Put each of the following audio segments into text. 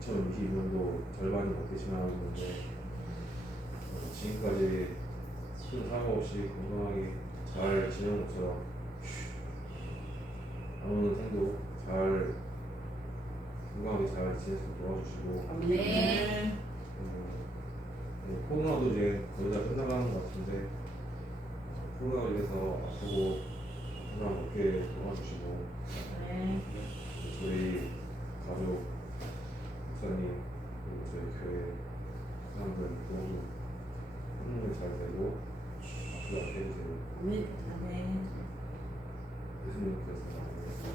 2022년도 절반이 넘게 지나가고 있는데 지금까지 큰 사고 없이 건강하게 잘 지내는 것처럼 남은 생도 잘 건강하게 잘 지내도록 도와주시고 네. 코로나도 이제 거의 다 끝나가는 것 같은데 코로나로 인해서 아프고 건강 없게 도와주시고 네. 저희 가족, 목사님, 그리고 저희 교회 사람들 모두 한몸에 잘 되고 아프지 않게 해주세요. 네. 예수님께서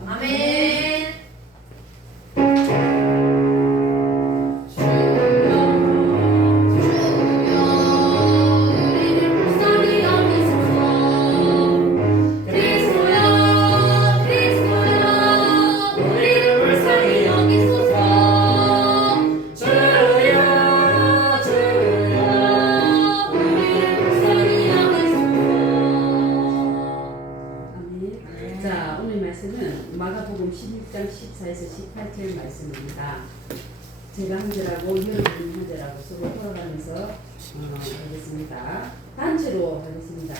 아멘. 자, 오늘 말씀은 마가복음 16장 14에서 18절 말씀입니다. 제가 한 절하고 여러분이 한 절하고 서로 돌아가면서 하겠습니다. 단체로 하겠습니다.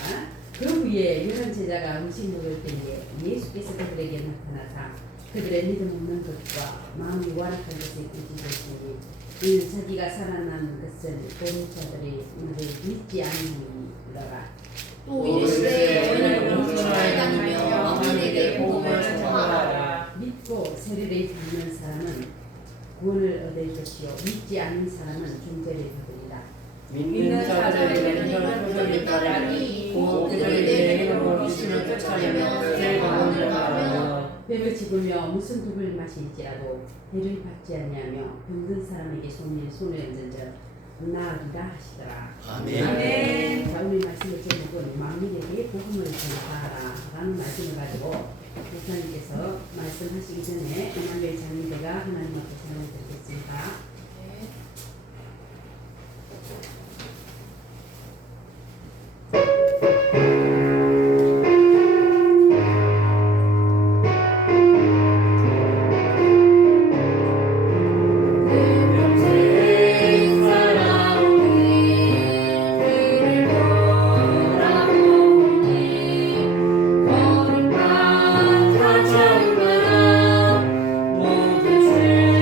그 후에 11제자가 음식 먹을 때에 예수께서 그들에게 나타나사 그들의 믿음 없는 것과 마음이 완악한 것에 꾸짖으시니 이는 자기가 살아난 것을 보는 자들이 나를 믿지 않느니라. 또 이르시되 너희는 공중을 다니며 만민에게 복음을 전하라. 믿고 세례를 받는 사람은 구원을 얻을 것이요 믿지 않는 사람은 존재를 받으리라. 믿는 자들에게는 혈포들이 따르니 곧 그들이 내 이름으로 귀신을 쫓아내며 새 방언을 말하며 뱀을 집으며 무슨 독을 마실지라도 해를 받지 아니하며 병든 사람에게 손을 얹은 나으리라 하시더라. 아멘. 자, 오늘 말씀의 제목은 만민에게 복음을 전하라 라는 말씀을 가지고 목사님께서 말씀하시기 전에 이만별 장님대가 하나님 앞에 찬양을 드리겠습니다. 모두 죄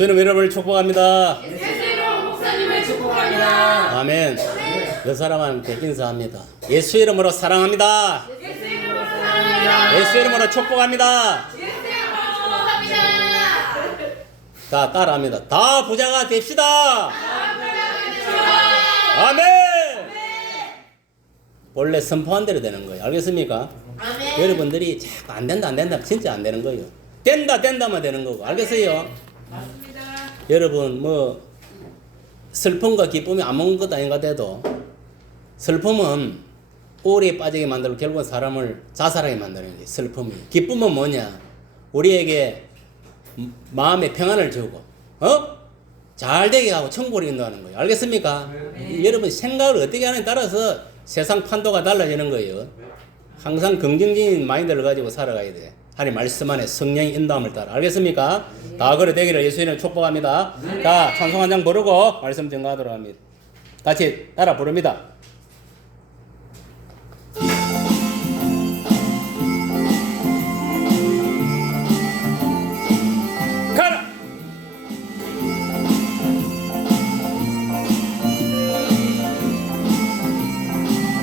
예수 이름 여러분을 축복합니다. 예수님 목사님을 축복합니다. 아멘. 여 사람한테 인사합니다. 예수 이름으로 사랑합니다. 예수님 사랑합니다. 예수 이름으로 축복합니다. 예수님 축복합니다. 자, 따라합니다. 다 부자가 됩시다. 아멘. 원래 선포한 대로 되는 거예요. 알겠습니까? 아멘. 여러분들이 자꾸 안 된다 진짜 안 되는 거예요. 된다만 되는 거고. 알겠어요? 맞습니다. 여러분 뭐 슬픔과 기쁨이 아무것도 아닌 것 같아도 슬픔은 오리에 빠지게 만들고 결국은 사람을 자살하게 만드는 거예요. 슬픔이. 기쁨은 뭐냐? 우리에게 마음의 평안을 주고 잘 되게 하고 천국을 인도하는 거예요. 알겠습니까? 여러분 생각을 어떻게 하느냐에 따라서 세상 판도가 달라지는 거예요. 항상 긍정적인 마인드를 가지고 살아가야 돼. 하나님 말씀 안에 성령의 인도함을 따라. 알겠습니까? 다 그래 되기를 예수님 축복합니다. 자, 찬송 한 장 부르고 말씀 증거하도록 합니다. 같이 따라 부릅니다. 가라!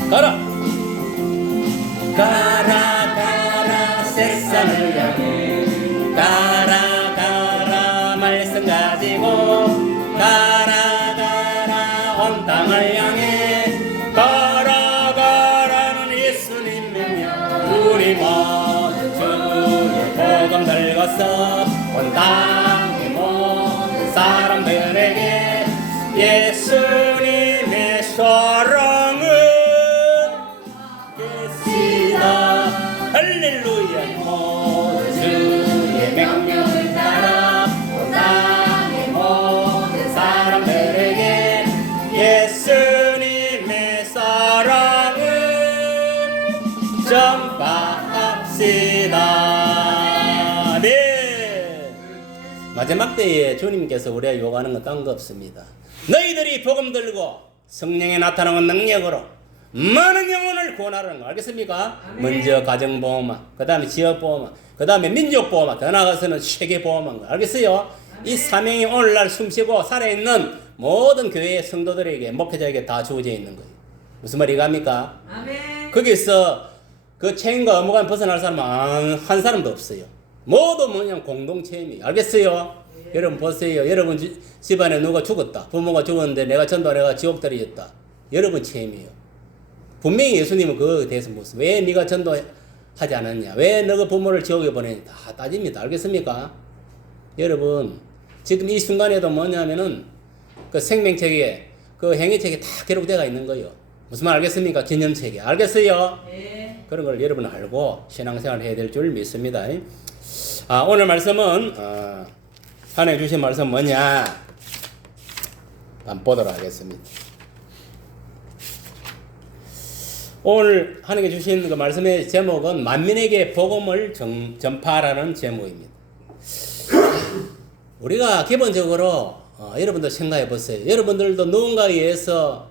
가라! 가라 가라 세상을 향해 가라 가라 말씀 가지고 가라 가라 온 땅을 향해 가라 가라는 예수님 명령 우리 모두 주의 복음 들고서 온 땅의 모든 사람들에게 예수님의 사랑을 할렐루야 모든 주의 명령을 따라 온 땅의 모든 사람들에게 예수님의 사랑을 전파합시다. 네. 마지막 때에 주님께서 우리에게 요구하는 건 딴 거 없습니다. 너희들이 복음 들고 성령에 나타나는 능력으로 많은 영혼을 구원하라는 거 알겠습니까? 먼저 가정보험화, 그 다음에 지역보험화, 그 다음에 민족보험화, 더 나아가서는 세계보험한 거 알겠어요? 이 사명이 오늘날 숨쉬고 살아있는 모든 교회의 성도들에게 목회자에게 다 주어져 있는 거예요. 무슨 말이 갑니까? 아멘. 거기서 그 책임과 의무감 벗어날 사람은 한 사람도 없어요. 모두 뭐냐면 공동체임이에요. 알겠어요? 여러분 보세요. 여러분 집안에 누가 죽었다. 부모가 죽었는데 내가 전도하다가 지옥 떨어졌다. 여러분 책임이에요. 분명히 예수님은 그거에 대해서 묻습니다. 왜 네가 전도하지 않았냐? 왜 너가 부모를 지옥에 보내냐? 다 따집니다. 알겠습니까? 여러분 지금 이 순간에도 뭐냐면은 그 생명책에 그 행위책에 다 기록되어 있는 거예요. 무슨 말 알겠습니까? 기념책에. 알겠어요? 네. 그런 걸 여러분 알고 신앙생활 해야 될 줄 믿습니다. 오늘 말씀은 하나님 주신 말씀 뭐냐? 한번 보도록 하겠습니다. 오늘 하나님께 주신 그 말씀의 제목은 만민에게 복음을 전파하라는 제목입니다. 우리가 기본적으로 여러분들 생각해 보세요. 여러분들도 누군가에 의해서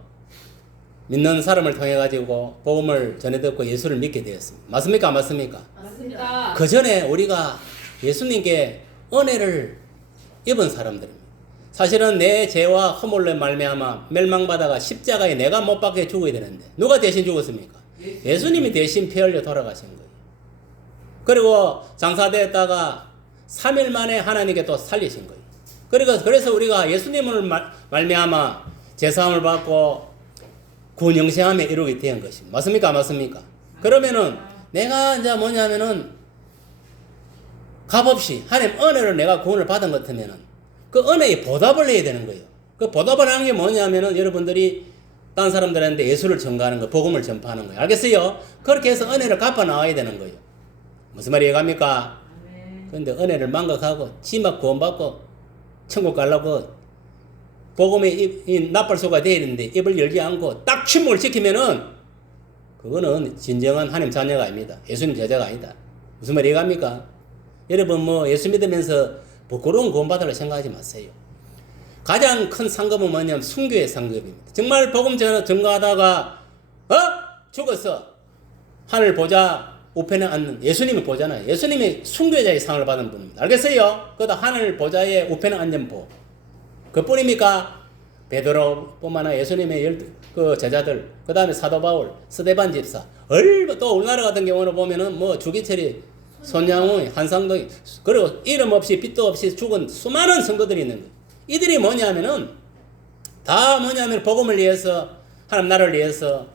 믿는 사람을 통해 가지고 복음을 전해 듣고 예수를 믿게 되었습니다. 맞습니까? 안 맞습니까? 맞습니다. 그 전에 우리가 예수님께 은혜를 입은 사람들입니다. 사실은 내 죄와 허물로 말미암아 멸망받아가 십자가에 내가 못 박혀 죽어야 되는데 누가 대신 죽었습니까? 예수님이 대신 피 흘려 돌아가신 거예요. 그리고 장사되었다가 3일 만에 하나님께 또 살리신 거예요. 그래서 우리가 예수님을 말미암아 제사함을 받고 구원 영생함에 이루게 된 것입니다. 맞습니까? 맞습니까? 그러면은 내가 이제 뭐냐면은 값없이 하나님 은혜를 내가 구원을 받은 것 같으면은 그 은혜에 보답을 해야 되는 거예요. 그 보답을 하는 게 뭐냐면은 여러분들이 다른 사람들한테 예수를 전가하는 거, 복음을 전파하는 거예요. 알겠어요? 그렇게 해서 은혜를 갚아 나와야 되는 거예요. 무슨 말이 이해갑니까? 그런데 은혜를 망각하고 지막 구원받고 천국 가려고 복음에 이 나팔소가 되어 있는데 입을 열지 않고 딱 침묵을 지키면은 그거는 진정한 하나님 자녀가 아닙니다. 예수님 제자가 아니다. 무슨 말이 이해갑니까? 여러분 뭐 예수 믿으면서 부끄러운 구원받으려 생각하지 마세요. 가장 큰 상급은 뭐냐면 순교의 상급입니다. 정말 복음 전가하다가 죽었어. 하늘 보자 우편에 앉는 예수님이 보잖아요. 예수님이 순교자의 상을 받은 분입니다. 알겠어요? 그다 하늘 보좌에 우편에 앉은 분. 그뿐입니까? 베드로뿐만 아니라 예수님의 그 제자들, 그 다음에 사도 바울, 스데반 집사, 또 우리나라 같은 경우는 보면은 뭐 주기철이, 손양훈, 한상동이, 그리고 이름 없이 빛도 없이 죽은 수많은 성도들이 있는 거예요. 이들이 뭐냐면은 다 뭐냐면 복음을 위해서, 하나님 나라를 위해서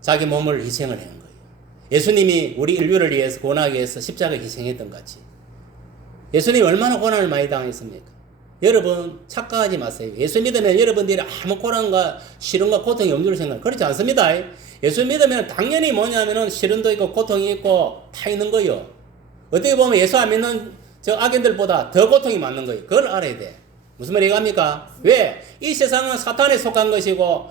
자기 몸을 희생을 하는 거예요. 예수님이 우리 인류를 위해서 고난하기 위해서 십자가에 희생했던 것 같이. 예수님이 얼마나 고난을 많이 당했습니까? 여러분 착각하지 마세요. 예수 믿으면 여러분들이 아무 고난과 시련과 고통이 없는 줄 생각. 그렇지 않습니다. 예수 믿으면 당연히 뭐냐면은 시련도 있고 고통이 있고 다 있는 거예요. 어떻게 보면 예수 안 믿는 저 악인들보다 더 고통이 많는 거예요. 그걸 알아야 돼. 무슨 말이 갑니까? 왜? 이 세상은 사탄에 속한 것이고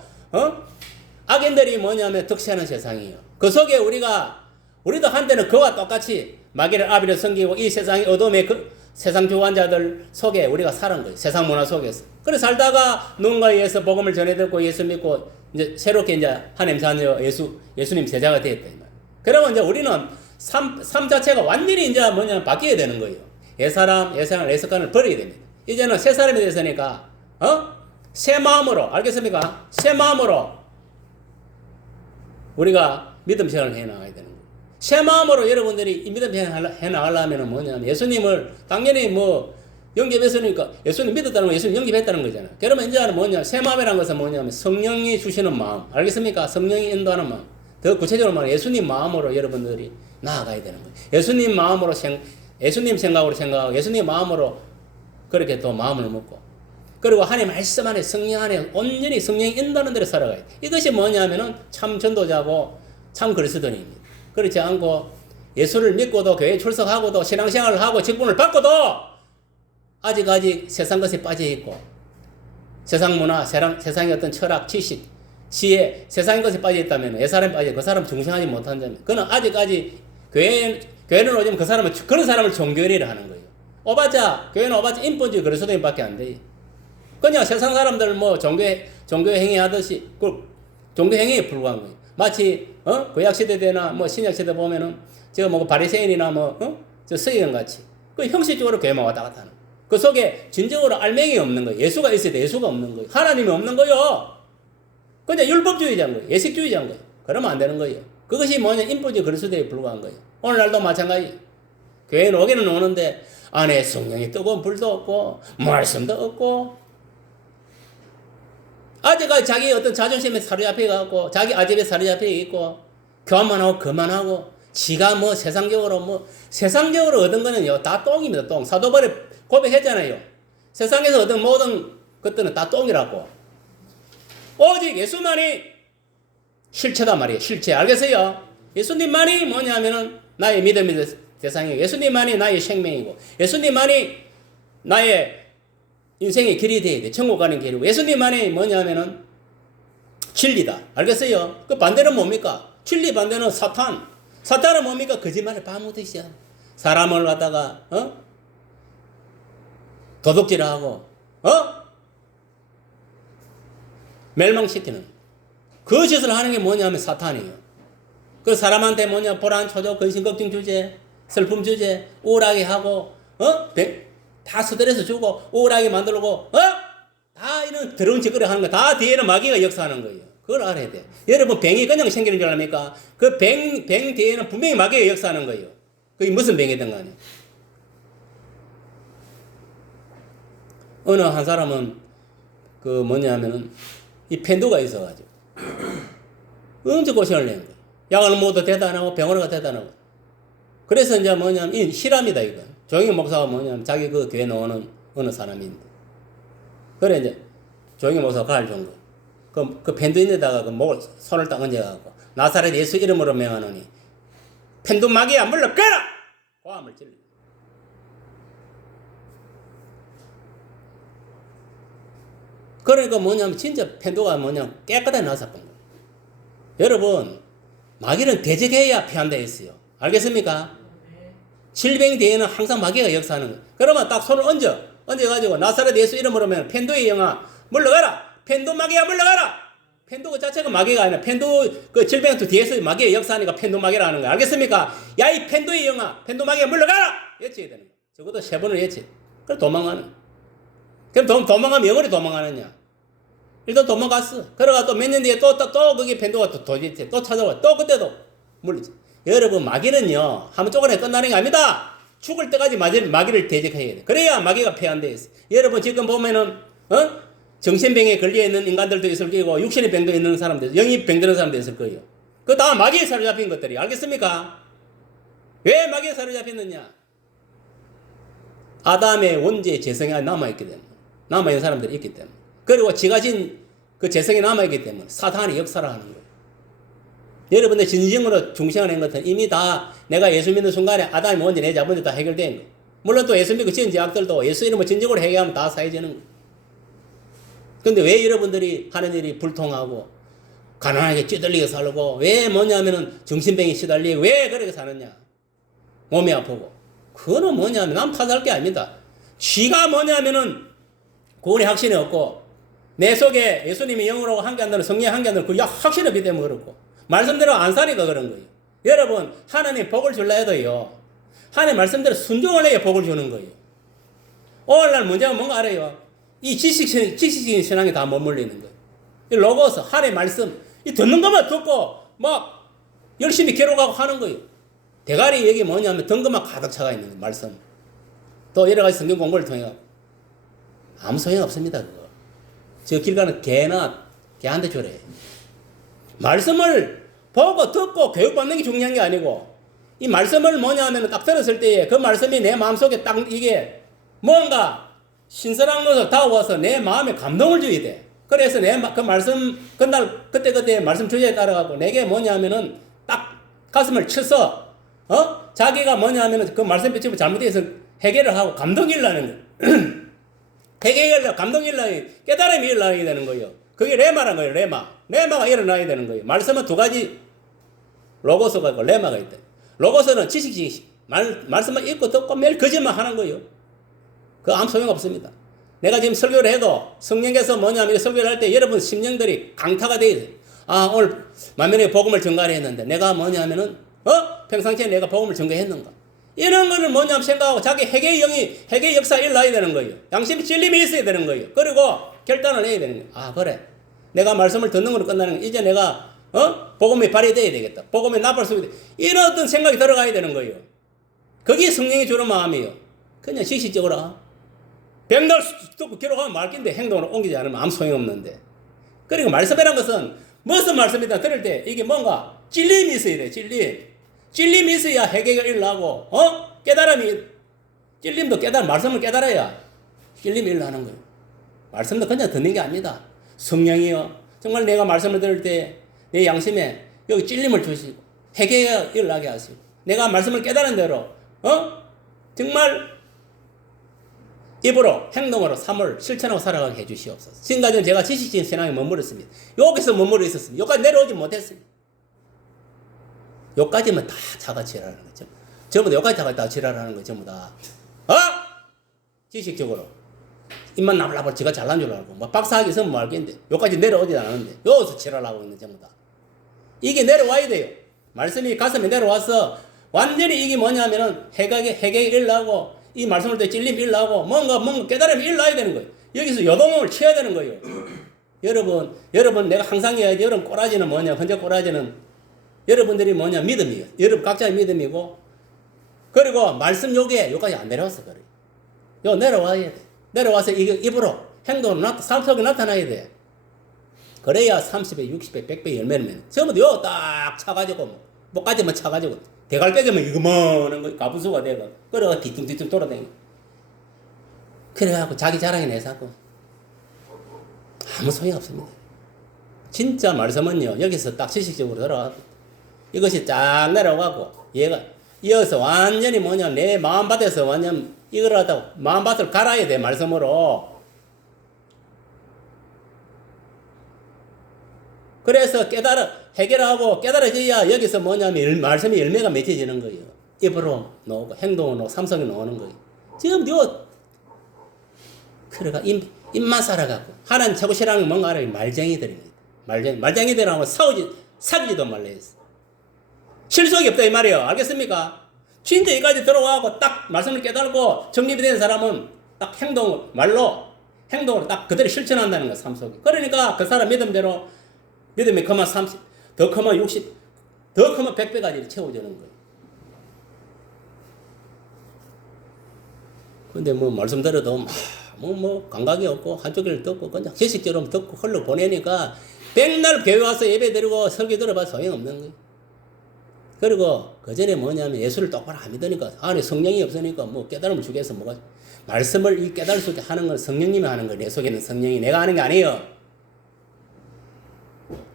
악인들이 뭐냐면 득세하는 세상이에요. 그 속에 우리도 한때는 그와 똑같이 마귀를 아비를 섬기고 이 세상의 어둠의 세상 주관자들 속에 우리가 사는 거예요. 세상 문화 속에서. 그래 살다가 누군가에 의해서 복음을 전해 듣고 예수 믿고 이제 새롭게 이제 하나님 자녀 예수님 제자가 되었다. 그러면 이제 우리는 삶 자체가 완전히 이제 뭐냐 바뀌어야 되는 거예요. 옛사람, 옛 습관을 버려야 됩니다. 이제는 새 사람이 됐으니까 새 마음으로, 알겠습니까? 새 마음으로 우리가 믿음 생활을 해 나가야 되는 거예요. 새 마음으로 여러분들이 이 믿음 생활을 해 나가려면 뭐냐면 예수님을 당연히 뭐 영접했으니까 예수님 믿었다는 건 예수님 영접했다는 거잖아요. 그러면 이제는 뭐냐 새 마음이라는 것은 뭐냐면 성령이 주시는 마음, 알겠습니까? 성령이 인도하는 마음. 더 구체적으로 말하면 예수님 마음으로 여러분들이 나아가야 되는 거예요. 예수님 마음으로 예수님 생각으로 생각하고 예수님 마음으로 그렇게 또 마음을 먹고 그리고 하나님 말씀 안에 성령 안에 온전히 성령이 인도하는 대로 살아가야 돼. 이것이 뭐냐면은 참 전도자고 참 그리스도인입니다. 그렇지 않고 예수를 믿고도 교회에 출석하고도 신앙생활을 하고 직분을 받고도 아직 세상 것에 빠져있고 세상 문화, 세상의 어떤 철학, 지식, 지혜, 세상의 것에 빠져있다면 옛사람에 빠져 그 사람 중생하지 못한다면 그는 아직까지 교회는 오지만 그 사람은 그런 사람을 종교인이라 하는 거예요. 교회는 오바자 인본주의 그리스도인밖에 안 돼. 그냥 세상 사람들 뭐 종교 행위 하듯이 그 종교 행위에 불과한 거예요. 마치 구약 시대 때나 뭐 신약 시대 보면은 저 뭐 바리새인이나 저 서기관 같이 그 형식적으로 교회만 왔다 갔다 하는. 그 속에 진정으로 알맹이 없는 거예요. 예수가 있어야 돼. 예수가 없는 거예요. 하나님이 없는 거예요. 그냥 율법주의자인 거예요. 예식주의자인 거예요. 그러면 안 되는 거예요. 그것이 뭐냐 인본주의 그리스도에 불과한 거예요. 오늘날도 마찬가지. 교회는 오기는 오는데 안에 성령이 뜨거운 불도 없고 말씀도 없고 아직까지 자기 어떤 자존심에 사로잡혀 갖고 자기 아집에 사로잡혀 있고 교환만 하고 그만하고 지가 뭐 세상적으로 얻은 거는요 다 똥입니다. 똥. 사도 바울이 고백했잖아요. 세상에서 얻은 모든 것들은 다 똥이라고. 오직 예수만이 실체다 말이에요. 실체. 알겠어요? 예수님만이 뭐냐면은 나의 믿음의 대상이고 예수님만이 나의 생명이고 예수님만이 나의 인생의 길이 되어야 돼. 천국 가는 길이고 예수님만이 뭐냐면은 진리다. 알겠어요? 그 반대는 뭡니까? 진리 반대는 사탄. 사탄은 뭡니까? 거짓말을 파묻듯이야. 사람을 갖다가 도둑질하고 멸망시키는 그 짓을 하는 게 뭐냐면 사탄이에요. 그 사람한테 뭐냐 불안, 초조, 근심, 걱정 주제, 슬픔 주제, 우울하게 하고 다 스트레스 주고 우울하게 만들고 다 이런 더러운 짓거리 하는 거 다 뒤에는 마귀가 역사하는 거예요. 그걸 알아야 돼. 여러분 병이 그냥 생기는 줄 압니까? 그 병 뒤에는 분명히 마귀가 역사하는 거예요. 그게 무슨 병이든 간에. 어느 한 사람은 그 뭐냐면은 이 펜두가 있어가지고 엄청 고생을 낸 거예요. 약을 먹어도 대단하고 병원을 가도 대단하고. 그래서 이제 뭐냐면 이 실화입니다 이거. 조영희 목사가 뭐냐면 자기 그 교회 나오는 어느 사람인데 그래 이제 조영희 목사가 가르쳐 준 거예요. 그 펜두 있는데다가 그 목을 손을 딱 얹어갖고 나사렛 예수 이름으로 명하노니 펜두 마귀야 물러가라! 고함을 질러. 그러니까 뭐냐면 진짜 펜두가 뭐냐면 깨끗하게 나섰던 거예요. 여러분 마귀는 대적해야 피한다 했어요. 알겠습니까? 질병 뒤에는 항상 마귀가 역사하는 거예요. 그러면 딱 손을 얹어가지고 나사렛 예수 이름으로 면 펜두의 영아 물러가라! 펜두 마귀야 물러가라! 팬도 그 자체가 마귀가 아니라 팬도 그 질병투 뒤에서 마귀의 역사니까 팬도 마귀라 하는 거야. 알겠습니까? 야, 이 팬도의 영아, 팬도 마귀가 물러가라! 외쳐야 되는 거야. 적어도 3번을 외치. 그래 도망가는. 그럼 도망가면 영원히 도망가느냐? 일단 도망갔어. 그러가 또 몇 년 뒤에 또 거기 팬도가 또 찾아와. 또 그때도 물리지. 여러분, 마귀는요, 한쪽으로 끝나는 게 아닙니다. 죽을 때까지 마귀를 대적해야 돼. 그래야 마귀가 폐한돼 있어. 여러분, 지금 보면은, 정신병에 걸려있는 인간들도 있을 거고, 육신의 병도 있는 사람들, 영이 병드는 사람도 있을 거예요. 그거 다 마귀에 사로잡힌 것들이. 알겠습니까? 왜 마귀에 사로잡혔느냐? 아담의 원죄의 재성이 남아있기 때문에. 남아있는 사람들이 있기 때문에. 그리고 지가 진 그 재성이 남아있기 때문에 사탄이 역사를 하는 거예요. 여러분들 진정으로 중생하는 것은 이미 다 내가 예수 믿는 순간에 아담이 원죄 내 자본이 다 해결된 거예요. 물론 또 예수 믿고 지은 죄악들도 예수 이름으로 진정으로 해결하면 다 사해지는 거예요. 근데 왜 여러분들이 하는 일이 불통하고 가난하게 찌들리게 살고 왜 뭐냐면은 정신병이 시달리고 왜 그렇게 사느냐? 몸이 아프고. 그거는 뭐냐면 남 탓할 게 아닙니다. 쥐가 뭐냐면은 구원의 확신이 없고 내 속에 예수님이 영으로 한 게 안 되는 성령이 한 게 안 되는 그 확신이 없기 때문에 그렇고 말씀대로 안 사니까 그런 거예요. 여러분 하나님 복을 줄라 해도요. 하나님 말씀대로 순종을 해야 복을 주는 거예요. 오늘날 문제가 뭔가 알아요. 이 지식적인 신앙이 다 머물리는 거예요. 이 로고스, 하나님 말씀, 이 듣는 것만 듣고 막 열심히 기록하고 하는 거예요. 대가리 여기 뭐냐면 덩그만 가득 차가 있는 거예요. 말씀. 또 여러 가지 성경 공부를 통해 아무 소용 없습니다. 그거. 저 길 가는 개한테 줘래. 말씀을 보고 듣고 교육받는 게 중요한 게 아니고 이 말씀을 뭐냐 하면 딱 들었을 때에 그 말씀이 내 마음속에 딱 이게 뭔가 신선한 것을 다가와서 내 마음에 감동을 줘야 돼. 그래서 그 말씀 그때 말씀 주제에 따라가고 내게 뭐냐 하면은 딱 가슴을 쳐서 자기가 뭐냐 하면은 그 말씀 비추면 잘못해서 해결을 하고 감동이 일어나는 거예요. 해결을 감동이 일어나야 깨달음이 일어나야 되는 거예요. 그게 레마란 거예요. 레마가 일어나야 되는 거예요. 말씀은 두 가지 로고스가 있고 레마가 있다. 로고스는 지식이 말씀만 읽고 듣고 매일 거짓말 하는 거예요. 그거 아무 소용 없습니다. 내가 지금 설교를 해도 성령께서 뭐냐면 설교를 할 때 여러분 심령들이 강타가 돼 있어요. 아 오늘 만면에 복음을 전가를 했는데 내가 뭐냐면은 평상시에 내가 복음을 전가했는가? 이런 거는 뭐냐면 생각하고 자기 회개의 역사 일어나야 되는 거예요. 양심이 진림이 있어야 되는 거예요. 그리고 결단을 해야 되는 거예요. 아 그래 내가 말씀을 듣는 걸로 끝나는 거예요. 이제 내가 복음이 발휘돼야 되겠다. 복음이 나팔 쏘게 돼. 이런 어떤 생각이 들어가야 되는 거예요. 그게 성령이 주는 마음이에요. 그냥 지식적으로 백날 듣고 기록하면 말긴데 행동으로 옮기지 않으면 아무 소용없는데. 그리고 말씀이라는 것은 무슨 말씀이든 들을 때 이게 뭔가 찔림이 있어야 돼. 찔림이 있어야 회개가 일어나고 찔림도 말씀을 깨달아야 찔림이 일어나는 거예요. 말씀도 그냥 듣는 게 아닙니다. 성령이요 정말 내가 말씀을 들을 때 내 양심에 여기 찔림을 주시고 회개가 일어나게 하시고 내가 말씀을 깨달은 대로 정말 입으로 행동으로 삶을 실천하고 살아가게 해주시옵소서. 지금까지는 제가 지식적인 신앙에 머물렀습니다. 여기서 머물러 있었습니다. 여기까지 내려오지 못했습니다. 여기까지만 다 자가 지랄하는 거죠. 전부 다 여기까지 다 지랄하는 거죠. 전부 다. 지식적으로. 입만 나불나불 지가 잘난 줄 알고 뭐 박사학위 있으면 뭐 알겠는데 여기까지 내려오지 않았는데 여기서 지랄하고 있는 전부 다. 이게 내려와야 돼요. 말씀이 가슴에 내려와서 완전히 이게 뭐냐면은 해각이 일어나고 이 말씀을 때 찔림이 일어나고 뭔가 깨달음이 일어나야 되는 거예요. 여기서 요동을 쳐야 되는 거예요. 여러분 내가 항상 해야지. 여러분 꼬라지는 뭐냐? 현재 꼬라지는 여러분들이 뭐냐? 믿음이에요. 여러분 각자의 믿음이고 그리고 말씀 여기까지 안 내려왔어 그래. 요 내려와야 돼. 내려와서 이게 입으로 행동으로 삶 속에 나타나야 돼. 그래야 30배, 60배, 100배 열매는 전부 요 딱 차가지고 목까지만 차가지고 대갈백이면 이거만한 거 가부수가 되고 그래가 뒤뚱뒤뚱 돌아다니고 그래갖고 자기 자랑이 내사고 아무 소용이 없습니다. 진짜 말씀은요 여기서 딱 지식적으로 들어가고 이것이 쫙 내려가고 얘가 이어서 완전히 뭐냐 내 마음밭에서 완전 이걸 하다고 마음밭을 갈아야 돼. 말씀으로. 그래서 해결하고 깨달아져야 여기서 뭐냐면 말씀의 열매가 맺혀지는 거예요. 입으로 나오고 행동으로 삶 속에 나오는 거예요. 지금 그래가 입만 살아갖고 하나님 최고 싫어하는 뭔가 알아요. 말쟁이들입니다. 말쟁이들하고 사귀지도 말라 했어. 실속이 없다 이 말이에요. 알겠습니까? 진짜 여기까지 들어와고 딱 말씀을 깨달고 정립이 된 사람은 딱 행동으로 딱 그대로 실천한다는 거야, 삶 속에. 그러니까 그 사람 믿음대로 믿음이 크면 30, 더 크면 60, 더 크면 100배까지 채워주는 거예요. 근데 뭐 말씀 들어도 감각이 없고 한쪽 귀를 듣고 그냥 지식처럼 듣고 흘러 보내니까 백날 교회 와서 예배 드리고 설교 들어봐 소용없는 거예요. 그리고 그 전에 뭐냐면 예수를 똑바로 안 믿으니까 안에 성령이 없으니까 뭐 깨달음을 주게 해서 뭐가 말씀을 이 깨달을 수 있게 하는 건 성령님이 하는 거예요. 내 속에 있는 성령이 내가 하는 게 아니에요.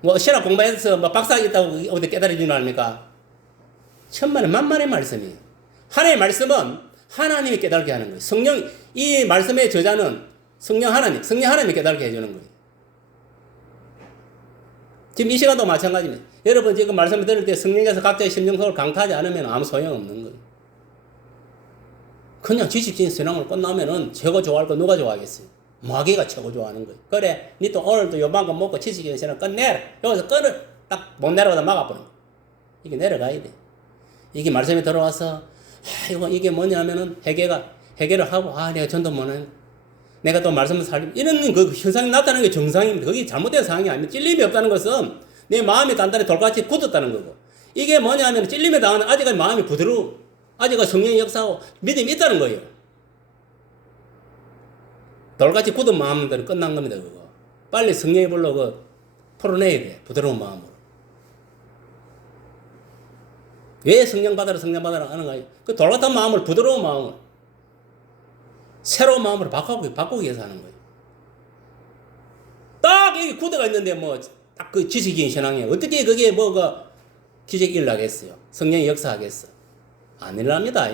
뭐 신학 공부해서 뭐 박사 있다고 어디 깨달아지는 겁니까? 천만의 만만의 말씀이에요. 하나님의 말씀은 하나님이 깨달게 하는 거예요. 성령, 이 말씀의 저자는 성령 하나님이 깨달게 해주는 거예요. 지금 이 시간도 마찬가지입니다. 여러분 지금 말씀을 들을 때 성령께서 각자의 심정속을 강타하지 않으면 아무 소용없는 거예요. 그냥 지식적인 신앙을 끝나면은 최고 좋아할 거 누가 좋아하겠어요? 마귀가 최고 좋아하는 거예요. 그래, 니 또 오늘도 요만큼 먹고 지식적인 신앙 끝내라. 여기서 끈을 딱 못 내려가다 막아버려. 이게 내려가야 돼. 이게 말씀이 들어와서 이게 뭐냐면은 해결을 하고 내가 전도 못하는 내가 또 말씀을 살리고 이런 그 현상이 나타나는 게 정상입니다. 그게 잘못된 상황이 아닙니다. 찔림이 없다는 것은 내 마음이 단단히 돌같이 굳었다는 거고 이게 뭐냐면 찔림에 당하는 아직까지 마음이 부드러워 아직까지 성령의 역사하고 믿음이 있다는 거예요. 돌같이 굳은 마음들은 끝난 겁니다. 그거 빨리 성령의 불로 풀어내야 돼. 부드러운 마음으로. 왜 성령 받아라 하는 거예요? 그 돌같은 마음을 부드러운 마음으로 새로운 마음으로 바꾸기 위해서 하는 거예요. 딱 여기 구대가 있는데 뭐 딱 그 지식인 신앙에 어떻게 그게 뭐가 기적이 일어나겠어요? 성령이 역사하겠어? 안 일어납니다.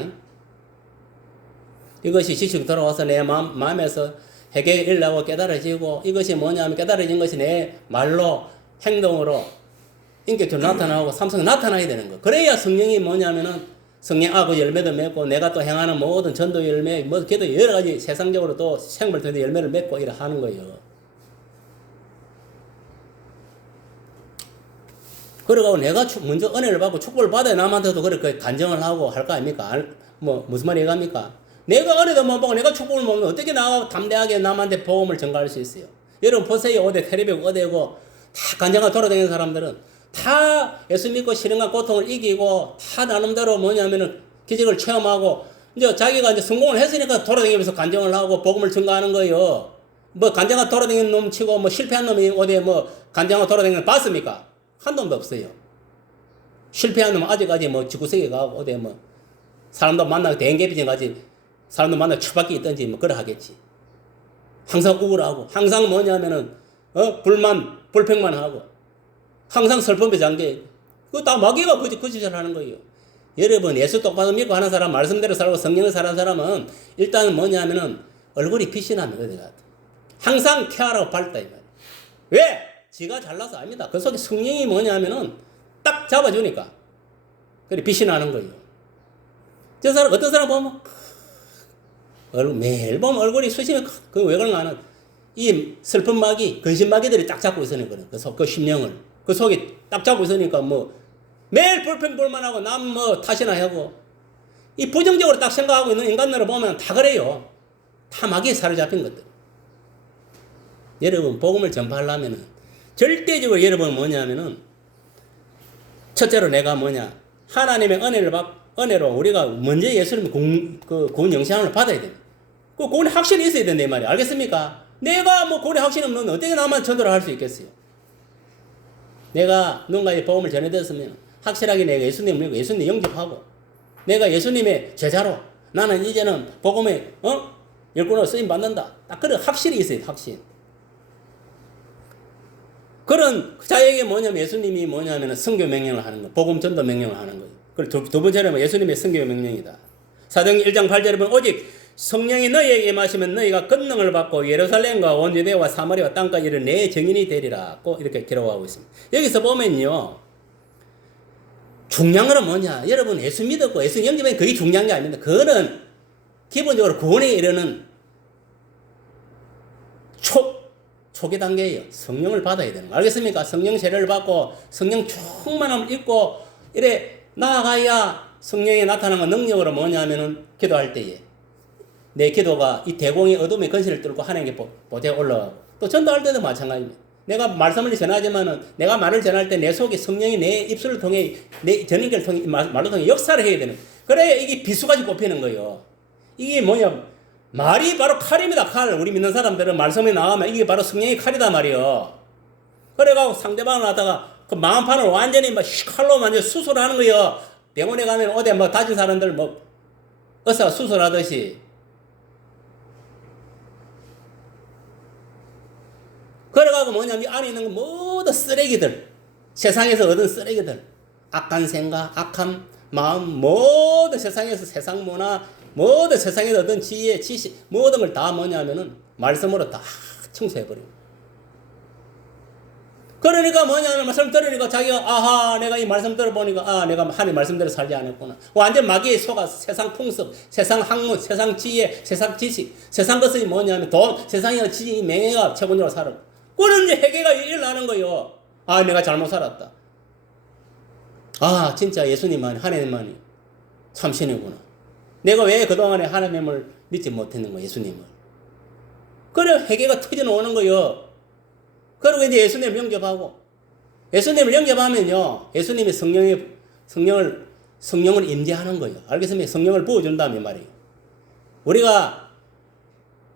이것이 지식 들어와서 내 마음에서 해결이 일어나고 깨달아지고 이것이 뭐냐면 깨달아진 것이 내 말로 행동으로 인격적으로 나타나고 삼성에 나타나야 되는 거. 그래야 성령이 뭐냐면은 성령하고 열매도 맺고 내가 또 행하는 모든 전도 열매, 뭐 걔도 여러 가지 세상적으로 또 생물 통해서 열매를 맺고 이래 하는 거예요. 그러고 내가 먼저 은혜를 받고 축복을 받아야 남한테도 그렇게 간정을 하고 할 거 아닙니까? 뭐 무슨 말이 이해갑니까? 내가 은혜도 못 받고 내가 축복을 못 받으면 어떻게 나가 담대하게 남한테 복음을 전가할 수 있어요? 여러분 보세요. 어디 텔레비전 어디고 다 간정하고 돌아다니는 사람들은 다 예수 믿고 시련과 고통을 이기고 다 나름대로 뭐냐면은 기적을 체험하고 이제 자기가 이제 성공을 했으니까 돌아다니면서 간정을 하고 복음을 전가하는 거예요. 뭐 간정하고 돌아다니는 놈 치고 뭐 실패한 놈이 어디에 뭐 간정하고 돌아다니는 거 봤습니까? 한 놈도 없어요. 실패한 놈은 아직까지 뭐 지구세계 가고 어디에 뭐 사람도 만나고 대인계비전 가지 사람도 만나고 처박혀 있든지 뭐 그래 하겠지. 항상 우울하고 항상 뭐냐면은 불평만 하고 항상 슬픔에 잠겨. 그거 다 마귀가 그 짓을 하는 거예요. 여러분, 예수 똑바로 믿고 하는 사람, 말씀대로 살고 성령을 사는 사람은 일단은 뭐냐면은 얼굴이 빛이 납니다. 내가. 항상 쾌활하고 밝다. 이 말이에요. 왜? 지가 잘나서 아닙니다. 그 속에 성령이 뭐냐면은 딱 잡아주니까. 그래, 빛이 나는 거예요. 저 사람, 어떤 사람 보면 매일 보면 얼굴이 수심이 그 왜 그런가는 이 슬픈 마귀, 근심 마귀들이 딱 잡고 있으니까 그 심령을. 그 속에 딱 잡고 있으니까 뭐 매일 불평불만하고 남 뭐 탓이나 하고 이 부정적으로 딱 생각하고 있는 인간들을 보면 다 그래요. 다 마귀에 사로잡힌 것들. 여러분 복음을 전파하려면은 절대적으로 여러분 뭐냐면은 첫째로 내가 뭐냐 하나님의 은혜로 우리가 먼저 예수님의 구원 영생을 받아야 됩니다. 그 구원의 확신이 있어야 된다 이 말이야. 알겠습니까? 내가 뭐 구원의 확신이 없는 어떻게 나만 전도를 할 수 있겠어요? 내가 누군가의 복음을 전해드렸으면 확실하게 내가 예수님을 믿고 예수님 영접하고 내가 예수님의 제자로 나는 이제는 복음의 일꾼으로 쓰임 받는다. 딱 그런 확실히 있어요. 확신. 그런 자에게 뭐냐면 예수님이 뭐냐면 선교 명령을 하는 거, 복음 전도 명령을 하는 거예요. 그리고 두 번째는 예수님의 선교 명령이다. 사도행 1장 8절에 보면 오직 성령이 너희에게 임하시면 너희가 권능을 받고 예루살렘과 온 유대와 사마리아 땅까지 이르러 내 증인이 되리라. 꼭 이렇게 기록하고 있습니다. 여기서 보면요. 중요한 건 뭐냐. 여러분 예수 믿었고 예수 영접하면 그게 중요한 게 아닙니다. 그거는 기본적으로 구원에 이르는 초기 단계예요. 성령을 받아야 되는 거. 알겠습니까? 성령 세례를 받고 성령 충만함을 입고 이래 나아가야 성령이 나타나는 능력으로 뭐냐면은 기도할 때에 내 기도가 이 대공의 어둠의 근시를 뚫고 하나님께 보좌에 올라가고 또 전도할 때도 마찬가지입니다. 내가 말씀을 전하지만은 내가 말을 전할 때 내 속에 성령이 내 입술을 통해 내 전인계를 통해 말로 통해 역사를 해야 되는. 그래야 이게 비수까지 꼽히는 거예요. 이게 뭐냐? 말이 바로 칼입니다. 칼. 우리 믿는 사람들은 말씀에 나가면 이게 바로 성령의 칼이다 말이요. 그래가지고 상대방을 하다가 그 마음판을 완전히 막 칼로 완전 수술하는 거예요. 병원에 가면 어디 뭐 다친 사람들 뭐 의사가 수술하듯이. 그래가지고 뭐냐면 이 안에 있는 거 모두 쓰레기들, 세상에서 얻은 쓰레기들, 악한 생각, 악한 마음, 모든 세상에서 세상 문화, 모든 세상에서 얻은 지혜, 지식, 모든 걸 다 뭐냐면은 말씀으로 다 청소해버리고. 그러니까 뭐냐면 말씀 들으니까 자기가 아하 내가 이 말씀 들어보니까 아 내가 하나님 말씀대로 살지 않았구나. 완전 마귀에 속아 세상 풍습, 세상 학문, 세상 지혜, 세상 지식, 세상 것이 뭐냐면 돈, 세상의 지위, 명예가 최고로 살아. 그런 이제 회개가 일어나는 거예요. 아 내가 잘못 살았다. 아 진짜 예수님만이 하나님만이 참신이구나. 내가 왜 그동안에 하나님을 믿지 못했는 거야 예수님을. 그래 회개가 터져나오는 거예요. 그리고 이제 예수님을 영접하고 예수님을 영접하면요 예수님이 성령을 임재하는 거예요. 알겠습니까? 성령을 부어준다면 말이에요. 우리가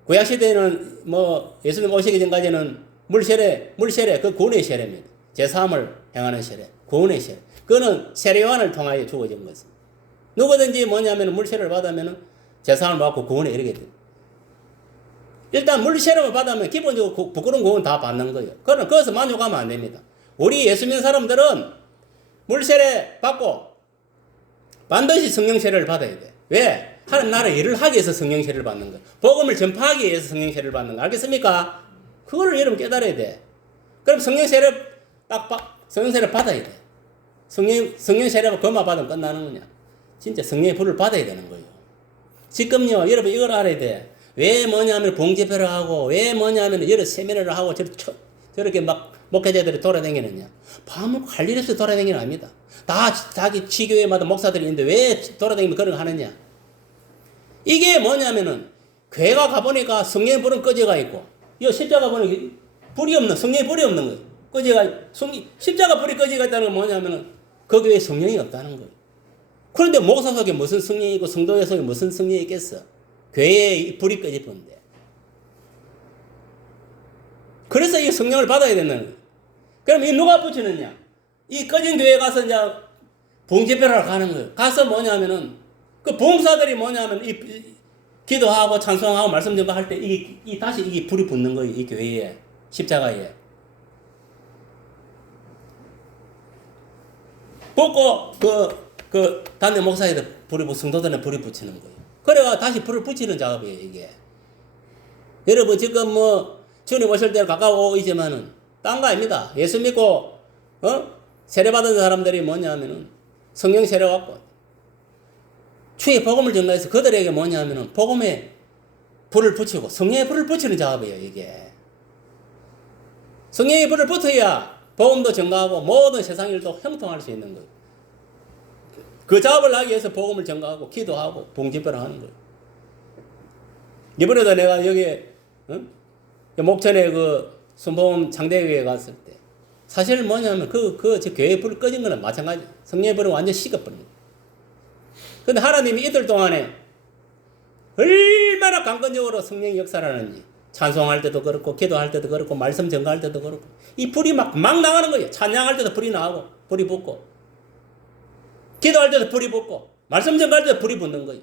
구약시대에는 뭐 예수님 오시기 전까지는 물세례 그 구원의 세례입니다. 제3을 행하는 세례, 구원의 세례. 그거는 세례요한을 통하여 주어진 것입니다. 누구든지 뭐냐면 물세례를 받으면 제3을 받고 구원에 이르게 됩니다. 일단 물세례를 받으면 기본적으로 부끄러운 구원 다 받는 거예요. 그러나 그것을 만족하면 안 됩니다. 우리 예수 믿는 사람들은 물세례 받고 반드시 성령 세례를 받아야 돼. 왜? 하나님 나라의 일을 하기 위해서 성령 세례를 받는 거예요. 복음을 전파하기 위해서 성령 세례를 받는 거. 알겠습니까? 그거를 여러분 깨달아야 돼. 그럼 성령 세례 성령 세례 받아야 돼. 성령 세례가 그만 받으면 끝나는 거냐? 진짜 성령의 불을 받아야 되는 거예요. 지금요, 여러분 이걸 알아야 돼. 왜 뭐냐면 봉제표를 하고, 왜 뭐냐면 여러 세미나를 하고 저렇게 막 목회자들이 돌아다니느냐? 밤을 할 일 없이 돌아다니는 아닙니다. 다 자기 지교회마다 목사들이 있는데 왜 돌아다니면 그런 거 하느냐? 이게 뭐냐면은 교회가 가보니까 성령의 불은 꺼져가 있고, 이 십자가 보니 불이 없는, 성령의 불이 없는 거예요. 꺼져가, 십자가 불이 꺼져가 있다는 건 뭐냐면은 그 교회에 성령이 없다는 거예요. 그런데 목사 속에 무슨 성령이 있고 성도 속에 무슨 성령이 있겠어? 교회에 불이 꺼질 건데. 그래서 이 성령을 받아야 된다는 거예요. 그럼 이 누가 붙이느냐? 이 꺼진 교회에 가서 이제 봉제표를 가는 거예요. 가서 뭐냐면은 그 봉사들이 뭐냐면 기도하고 찬송하고 말씀 전가할 때 다시 이게 불이 붙는 거예요. 이 교회에, 십자가에. 붙고 그 단대 목사에도 불이 붙고 성도들은 불이 붙이는 거예요. 그래가 다시 불을 붙이는 작업이에요, 이게. 여러분 지금 뭐 주님 오실 때로 가까워오지만은 딴 거 아닙니다. 예수 믿고 세례받은 사람들이 뭐냐면은 성령 세례 받고 주의 복음을 전가해서 그들에게 뭐냐면은 복음에 불을 붙이고 성령의 불을 붙이는 작업이에요, 이게. 성령의 불을 붙어야 복음도 전가하고 모든 세상 일도 형통할 수 있는 거예요. 그 작업을 하기 위해서 복음을 전가하고 기도하고 봉지표를 하는 거예요. 이번에도 내가 여기 목천에 그 순복음 장대교회에 갔을 때 사실 뭐냐면 그 교회 불이 꺼진 거는 마찬가지. 성령의 불은 완전 식어버린 거예요. 근데 하나님이 이틀 동안에 얼마나 강건적으로 성령의 역사를 하는지 찬송할 때도 그렇고 기도할 때도 그렇고 말씀 전가할 때도 그렇고 이 불이 막 나가는 거예요. 찬양할 때도 불이 나오고 불이 붙고 기도할 때도 불이 붙고 말씀 전가할 때도 불이 붙는 거예요.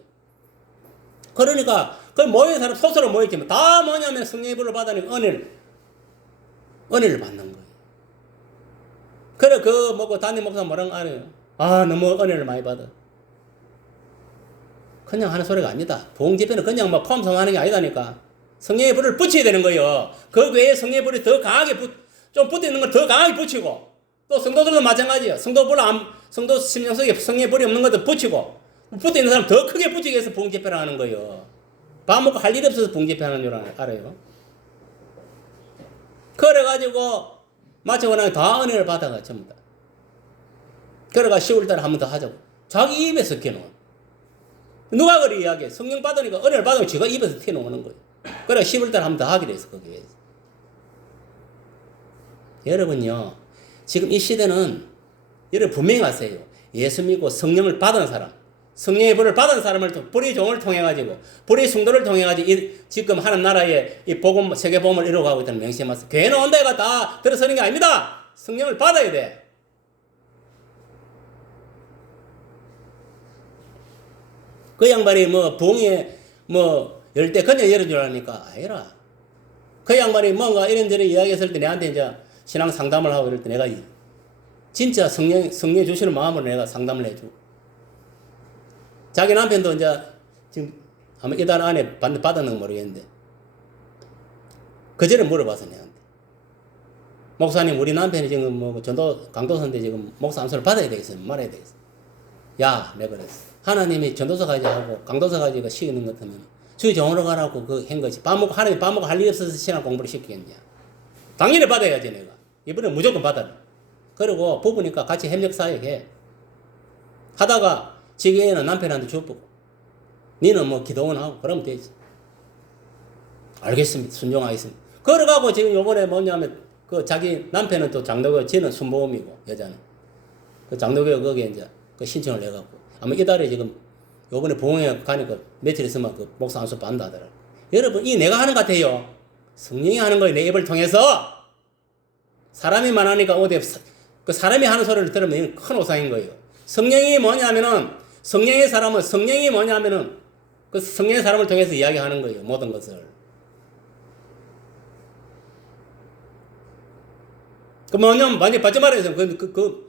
그러니까 그 모인 사람 소수로 모였지만 다 뭐냐면 성령의 불을 받으니까 은혜를 받는 거예요. 그래 그 뭐고 담임 목사 뭐라는 거 알아요? 아 너무 은혜를 많이 받아. 그냥 하는 소리가 아니다. 봉지표는 그냥 뭐 폼성하는 게 아니다니까. 성령의 불을 붙여야 되는 거예요. 그 외에 성령의 불이 더 강하게 좀 붙어 있는 걸 더 강하게 붙이고 또 성도들도 마찬가지예요. 성도 심령 속에 성령의 불이 없는 것도 붙이고 붙어 있는 사람 더 크게 붙이기 위해서 봉지표를 하는 거예요. 밥 먹고 할 일이 없어서 봉지표 하는 줄 알아요. 그래가지고 마치고 나면 다 은혜를 받아가 전부 다. 그래가 10월달에 한 번 더 하자고. 자기 입에서 튀어나온. 누가 그리 이야기해? 성령 받으니까 은혜를 받으면 지가 입에서 튀어나오는 거예요. 그래 10월달에 한 번 더 하기로 했어 거기에. 여러분요, 지금 이 시대는 여러분 분명히 아세요. 예수 믿고 성령을 받은 사람, 성령의 불을 받은 사람을 불의 종을 통해 가지고 불의 성도를 통해 가지고 지금 하나님 나라의 이 복음 세계 복음을 이루어가고 있다는 명심하세요. 교회는 온 데가 다 들어서는 게 아닙니다. 성령을 받아야 돼. 그 양반이 뭐 봉에 뭐 열대 그냥 열어주라니까 아니라 그 양반이 뭔가 이런저런 이야기했을 때 내한테 이제 신앙 상담을 하고 이럴 때 내가 진짜 성령 주시는 마음으로 내가 상담을 해주고 자기 남편도 이제 지금 아마 이달 안에 받았는지 모르겠는데 그전에 물어봐서 내한테 목사님 우리 남편이 지금 뭐 전도 강도사인데 지금 목사 안수를 받아야 되겠어요? 말아야 되겠어요? 야 내가 그랬어. 하나님이 전도사 가지 하고 강도사 가지가 시키는 것 같으면 주의 종으로 가라고 그 한 거지. 하나님 밥 먹고 할 일 없어서 신앙 공부를 시키겠냐. 당연히 받아야지 내가. 이번에 무조건 받아라. 그리고 부부니까 같이 협력사역해. 하다가 지게에는 남편한테 줘보고 니는 뭐 기도원 하고 그러면 되지. 알겠습니다. 순종하겠습니다. 그래가고 지금 요번에 뭐냐면 그 자기 남편은 또 장로교, 지는 순보험이고 여자는 그 장로교 거기에 이제 그 신청을 해갖고 아마 이달에 지금 요번에 보험에 가니까 며칠 있으면 그 목사 안수 받는다 하더라고. 여러분 이 내가 하는 것 같아요. 성령이 하는 거예요. 내 입을 통해서. 사람이 말하니까 어디 그 사람이 하는 소리를 들으면 큰 오상인 거예요. 성령이 뭐냐면은 성령의 사람은 성령이 뭐냐면은 그 성령의 사람을 통해서 이야기하는 거예요. 모든 것을. 그 뭐냐면 만약 받자마리에서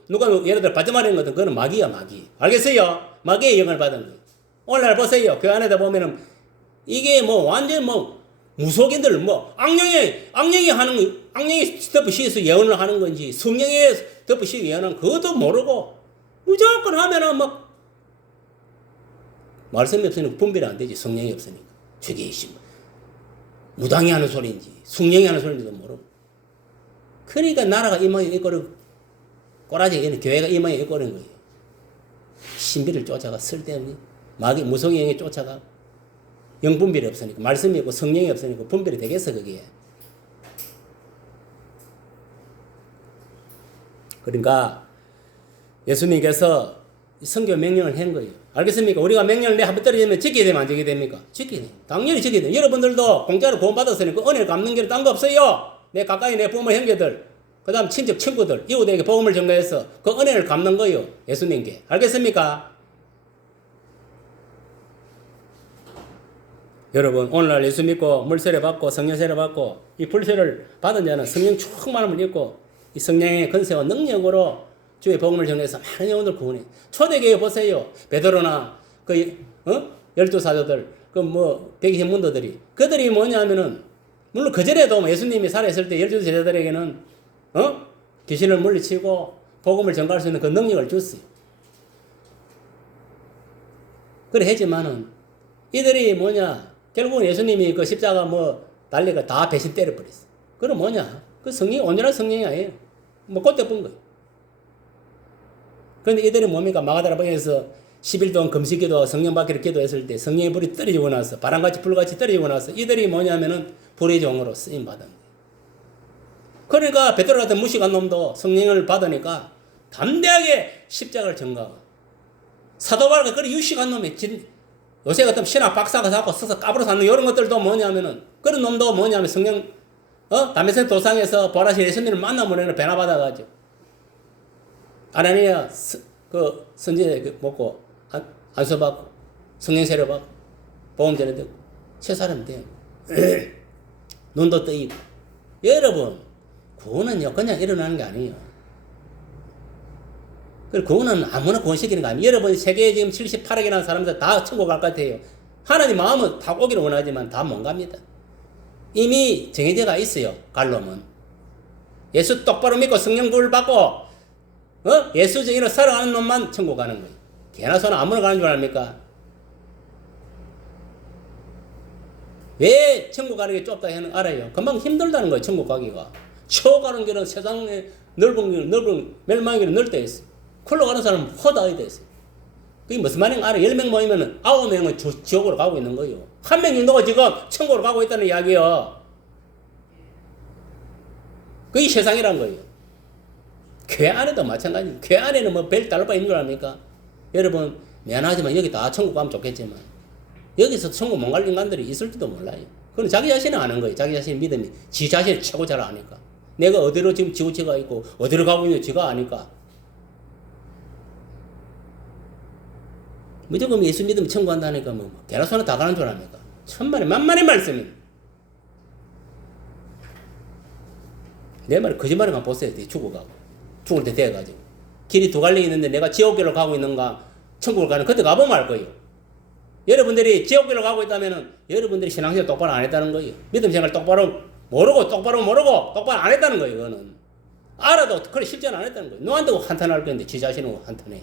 누가 예를 들어 받자마리는 것은 그거는 마귀야 마귀. 알겠어요? 마귀의 영을 받은 거예요. 오늘날 보세요. 그 안에다 보면은 이게 뭐 완전 뭐 무속인들 뭐 악령이 하는 악령이 덮으시에서 예언을 하는 건지 성령이 덮으시에서 예언하는 그것도 모르고 무조건 하면은 막 말씀이 없으니까 분별이 안 되지. 성령이 없으니까 저게 무당이 하는 소리인지 성령이 하는 소리인지도 모르고. 그러니까 나라가 이 모양이 이거를 꼬라지 교회가 이 모양이 이거는 거예요. 신비를 쫓아가 쓸데없니 마귀 무속의 영이 쫓아가 영분별이 없으니까 말씀이 없고 성령이 없으니까 분별이 되겠어 거기에. 그러니까 예수님께서 성교 명령을 한 거예요. 알겠습니까? 우리가 명령을 한번 떨어지면 지켜야 되면 안 지켜야 됩니까? 지켜야 돼요. 당연히 지켜야 돼요. 여러분들도 공짜로 구원 받았으니까 은혜를 갚는 길은 딴 거 없어요. 내 가까이 내 부모 형제들 그 다음 친척 친구들 이웃에게 복음을 전가해서 그 은혜를 갚는 거예요. 예수님께. 알겠습니까? 여러분 오늘날 예수 믿고 물세례 받고 성령세례 받고 이 불세를 받은 자는 성령 충만함을 입고 이 성령의 권세와 능력으로 주의 복음을 전해서 많은 영혼들 구원해. 초대교회 보세요. 베드로나 그 12사도들 그 뭐 백이신 문도들이 그들이 뭐냐면은 물론 그전에도 예수님이 살아있을 때 12 제자들에게는 귀신을 물리치고 복음을 전가할 수 있는 그 능력을 줬어요. 그래 했지만은 이들이 뭐냐 결국은 예수님이 그 십자가 뭐 달리가 다 배신 때려버렸어. 그럼 뭐냐 그 성령이 온전한 성령이 아니에요. 뭐 그때 본 거예요. 그런데 이들이 뭡니까 마가다라방에서 10일 동안 금식기도 성령 받기를 기도했을 때 성령의 불이 떨어지고 나서 바람같이 불같이 떨어지고 나서 이들이 뭐냐면은 불의 종으로 쓰임 받은 거예요. 그러니까 베드로 같은 무식한 놈도 성령을 받으니까 담대하게 십자가를 전가하고 사도 바울과 그런 유식한 놈이 요새 같은 신학 박사가 자꾸 써서 까불어 사는 이런 것들도 뭐냐면은 그런 놈도 뭐냐면 성령 다메섹 도상에서 보라신 예수님을 만나면 배나 받아가지고 아나니아 그 선지자 먹고 안수 받고 성령 세례 받고 복음 전해 듣고 새 사람이 돼요. 눈도 뜨이고. 여러분 구원은요 그냥 일어나는 게 아니에요. 구원은 아무나 구원시키는 거 아니에요. 여러분 세계에 지금 78억이라는 사람들 다 천국 갈 것 같아요. 하나님 마음은 다 오기를 원하지만 다 못 갑니다. 이미 정해져가 있어요. 갈 놈은. 예수 똑바로 믿고 성령 부을 받고 예수 정의로 살아가는 놈만 천국 가는 거예요. 개나 소나 아무나 가는 줄 압니까? 왜 천국 가는 게 좁다 해는 알아요. 금방 힘들다는 거예요. 천국 가기가. 쳐가는 길은 세상에 넓은 멸망의 길은 넓다 했어. 굴러 가는 사람은 허다하게 됐어. 그게 무슨 말인가 알아? 10명 모이면 9명은 지옥으로 가고 있는 거예요. 한 명 정도가 지금 천국으로 가고 있다는 이야기예요. 그게 세상이란 거예요. 교회 안에도 마찬가지예요. 교회 안에는 뭐 별 달러 바 있는 줄 압니까? 여러분 미안하지만 여기 다 천국 가면 좋겠지만 여기서 천국 못 갈 인간들이 있을지도 몰라요. 그건 자기 자신은 아는 거예요. 자기 자신의 믿음이 지 자신을 최고 잘 아니까. 내가 어디로 지금 지구체가 있고 어디로 가고 있는지 지가 아니까. 무조건 예수 믿으면 천국 간다니까 뭐 개라소나 다 가는 줄 압니까? 천만에 만만의 말씀입니다. 내 말이 거짓말인가 보세요. 죽어가고 죽을 때 돼가지고 길이 두 갈래 있는데 내가 지옥길로 가고 있는가 천국을 가는 그때 가보면 알 거예요. 여러분들이 지옥길로 가고 있다면은 여러분들이 신앙생활 똑바로 안 했다는 거예요. 믿음 생활 똑바로 모르고 똑바로 안 했다는 거예요. 그거는 알아도 그래 실제는 안 했다는 거예요. 너한테고 한탄할 건데 지 자신하고 한탄해.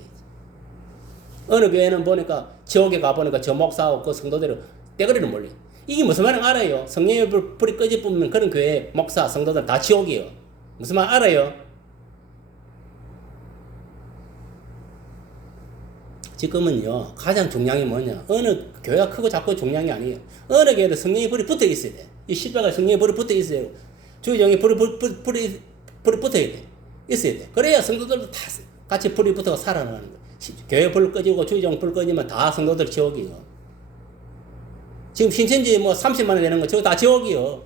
어느 교회는 보니까 지옥에 가보니까 저 목사하고 그 성도들이 떼거리를 몰려. 이게 무슨 말인지 알아요? 성령의 불이 꺼지 뿜는 그런 교회 목사 성도들 다 지옥이에요. 무슨 말 알아요? 지금은요 가장 중요한 게 뭐냐, 어느 교회가 크고 작고 중요한 게 아니에요. 어느 교회도 성령의 불이 붙어 있어야 돼. 이 십자가 성령의 불이 붙어 있어요. 주의정의 불이 붙어 있어야 돼. 그래야 성도들도 다 같이 불이 붙어서 살아나는 거예요. 교회 불 꺼지고 주의정 불 꺼지면 다 성도들 지옥이요. 지금 신천지 뭐 30만 원 되는 거 저거 다 지옥이요.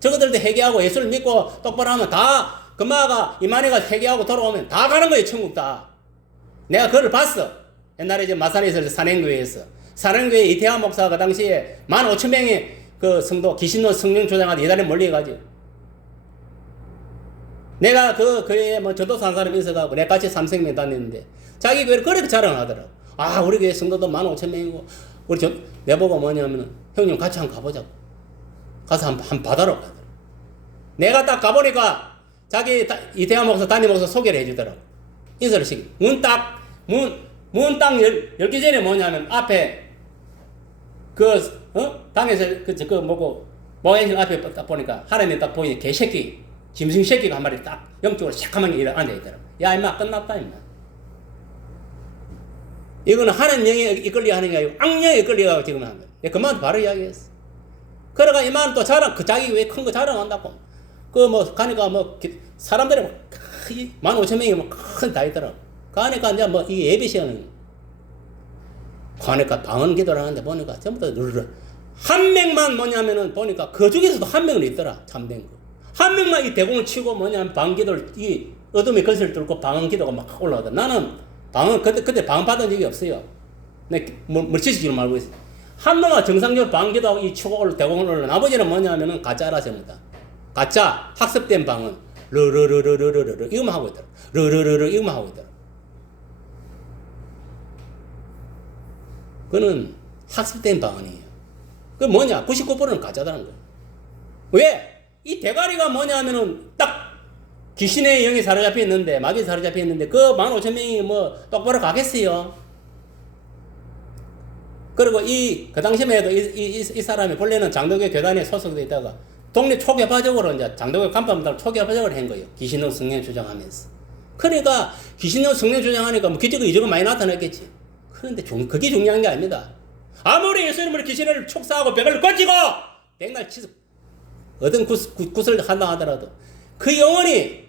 저거들도 회개하고 예수를 믿고 똑바로 하면 다 금마가 이만희가 회개하고 돌아오면 다 가는 거예요. 천국 다. 내가 그걸 봤어. 옛날에 이제 마산에서 산행교회에서 산행교회 이태환 목사가 그 당시에 15,000명의 그 성도 귀신노 성령 조장한테 예단에 몰려가지고 내가 그 교회에 뭐 저도 한 사람이 있어가지고 내가 같이 삼성명 다녔는데 자기 교회를 그렇게 자랑하더라고. 아 우리 교회 성도도 15,000명이고 우리 내보고 뭐냐면은 형님 같이 한번 가보자고. 가서 한번 받아라 가더라고. 내가 딱 가보니까 자기 이태환 목사 담임 목사 소개를 해주더라고. 인사를 시키. 문 딱 열기 전에 뭐냐면 앞에 당에서 그 뭐고 모양실 앞에 딱 보니까 하나님 딱 보이니 개새끼 짐승 새끼가 한 마리 딱 영적으로 새까맣게 앉아 있더라고. 야 임마 끝났다 임마. 이거는 하나님 영에 이끌려 하는 게 아니고 악령에 이끌려가지고 지금 하는 거예요. 내가 그만 바로 이야기했어. 그러가 이만 또 자랑 그 자기 왜 큰 거 자랑한다고. 그 뭐 가니까 뭐 사람들이 15,000명이 뭐 큰 다 있더라고. 가니까 이제 뭐 이게 예배 시간은 가니까 방언 기도를 하는데 보니까 전부 다 누르르 한 명만 뭐냐면은 보니까 그 중에서도 한 명은 있더라. 참된 거. 한 명만 이 대공을 치고 뭐냐면 방언 기도를 이 어둠의 것을 뚫고 방언 기도가 막 올라오더라. 나는 방언 그때 방언 받은 적이 없어요. 내 물치지를 말고 있어. 한 명만 정상적으로 방언 기도하고 이 치고 올라 대공을 올라. 나머지는 뭐냐면은 가짜라 전부 다. 가짜 학습된 방언 르르르르르르르 이거만 하고 있더라. 르르르르 이거만 하고 있더라. 그거는 학습된 방언이에요. 그 뭐냐? 99%는 가짜다는 거예요. 왜? 이 대가리가 뭐냐면은 딱 귀신의 영이 사로잡혀 있는데, 마귀에 사로잡혀 있는데, 그 15,000명이 뭐 똑바로 가겠어요? 그리고 그 당시만 해도 이 사람이 본래는 장로교 교단에 소속돼 있다가 동네 초교파적으로 이제 장로교 간판부터 초교파적으로 한 거예요. 귀신의 성령 주장하면서. 그러니까 귀신의 성령 주장하니까 뭐 기적이 이적은 많이 나타났겠지. 그런데 그게 중요한 게 아닙니다. 아무리 예수님을 귀신을 촉사하고 벽을 꺼지고 백날 치서 어떤 굿을 한다 하더라도 그 영혼이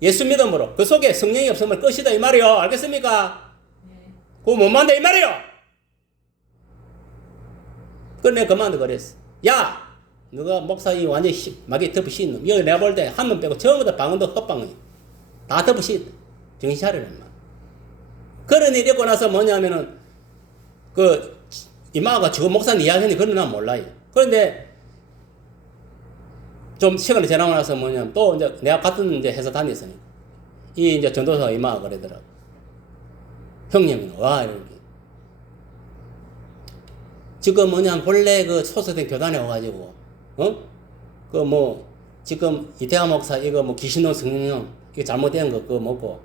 예수 믿음으로 그 속에 성령이 없으면 끝이다 이 말이요. 알겠습니까? 그거 못 만다 이 말이요. 그래 내가 그만도 그랬어. 야 너가 목사님 완전히 마귀 덮어 씌인 놈. 여기 내가 볼 때 한 놈 빼고 전부 다 방언도 헛방언이 다 덮어 씌인 정신 차리란 그런 일이 있고 나서 뭐냐면은, 이마가 저 목사님 이야기하는데 그런 난 몰라요. 그런데, 좀 시간이 지나고 나서 뭐냐면, 또 이제 내가 같은 이제 회사 다녔으니까, 이제 전도사 이마가 그러더라고. 형님은, 와, 이렇게. 지금 뭐냐면, 본래 그 소속된 교단에 와가지고, 지금 이태하 목사, 이거 뭐 귀신놈 성령, 이거 잘못된 거, 그거 먹고,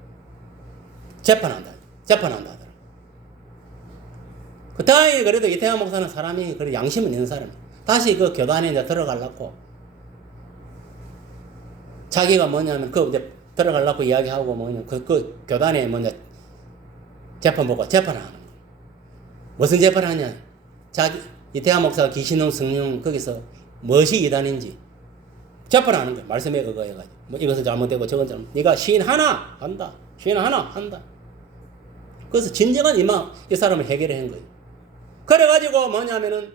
재판한다 하더라. 그 다행히 그래도 이태환 목사는 사람이 그래 양심은 있는 사람이야. 다시 그 교단에 이제 들어가려고 자기가 뭐냐면 그 이제 들어가려고 이야기하고 뭐냐 그 교단에 뭐냐 재판 보고 재판을 하는 거예요. 무슨 재판을 하냐? 자기 이태하 목사가 귀신놈 성령 거기서 무엇이 이단인지 재판하는 거예요. 말씀에 의거해가지고 뭐 이것은 잘못되고 저건 잘못. 네가 시인 하나 한다. 시인 하나 한다. 그래서 진정한 이 사람을 해결한 거예요. 그래가지고 뭐냐면은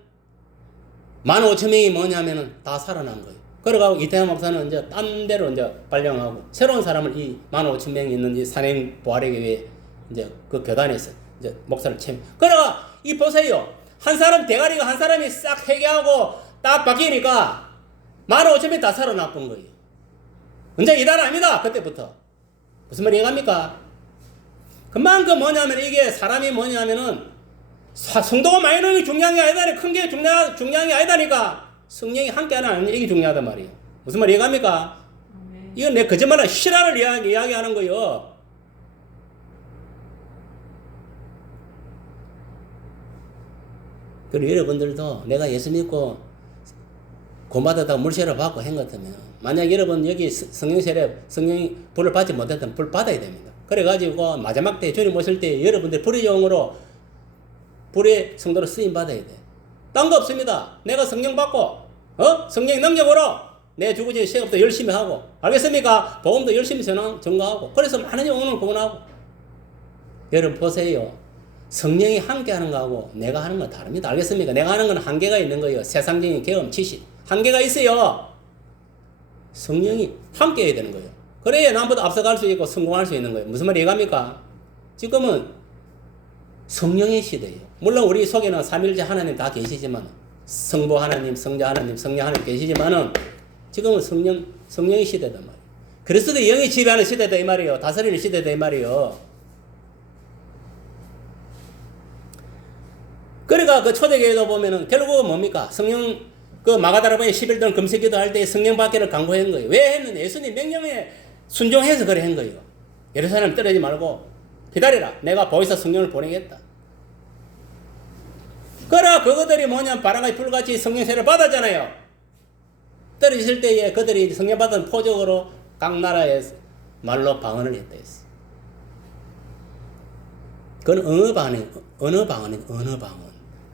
15,000명이 뭐냐면은 다 살아난 거예요. 그래가지고 이태하 목사는 이제 딴 데로 이제 발령하고 새로운 사람을 이 15,000명이 있는 이 산행 부활의교회 이제 그 교단에서 이제 목사를 채. 그래가 이 보세요. 한 사람 대가리가 한 사람이 싹 회개하고 딱 바뀌니까 15,000명이 다 살아나쁜 거예요. 언제 이단 아닙니다. 그때부터. 무슨 말이 이해갑니까? 그만큼 뭐냐면 이게 사람이 뭐냐면은 성도가 많이 넣는 게 중요한 게 아니다니 큰 게 중요한 게 아니다니까 성령이 함께하는 이게 중요하단 말이에요. 무슨 말이 이해갑니까? 이건 내 거짓말은 실화를 이야기하는 거예요. 그리고 여러분들도 내가 예수 믿고 구원받았다고 물세례를 받고 한 것 같으면 만약 여러분 여기 성령 세례 성령 불을 받지 못했다면 불 받아야 됩니다. 그래가지고 마지막 때 주님 오실 때 여러분들 불의 영으로 불의 성도로 쓰임 받아야 돼. 딴 거 없습니다. 내가 성령 받고 성령의 능력으로 내 주구진 시험도 열심히 하고 알겠습니까? 복음도 열심히 전가하고 그래서 많은 영혼을 구원하고. 여러분 보세요. 성령이 함께하는 거하고 내가 하는 건 다릅니다. 알겠습니까? 내가 하는 건 한계가 있는 거예요. 세상적인 경험, 지식 한계가 있어요. 성령이 함께해야 되는 거예요. 그래야 남보다 앞서갈 수 있고 성공할 수 있는 거예요. 무슨 말이 이해갑니까? 지금은 성령의 시대예요. 물론 우리 속에는 삼일째 하나님 다 계시지만 성부 하나님, 성자 하나님, 성령 하나님 계시지만은 지금은 성령의 시대단 말이에요. 그리스도 영이 지배하는 시대다 이 말이에요. 다스리는 시대다 이 말이에요. 그러니까 그 초대교회도 보면은 결국은 뭡니까? 성령 그 마가다라방에 11등 금식기도 할 때 성령 받기를 강구한 거예요. 왜 했느냐? 예수님 명령에 순종해서 그래 한 거예요. 예루살렘 떨어지지 말고 기다리라. 내가 보혜사 성령을 보내겠다. 그러나 그것들이 뭐냐면 바람과 불같이 성령 세례를 받았잖아요. 떨어졌을 때에 그들이 성령 받은 포적으로 각 나라에 말로 방언을 했다 했어. 그건 어느 방언.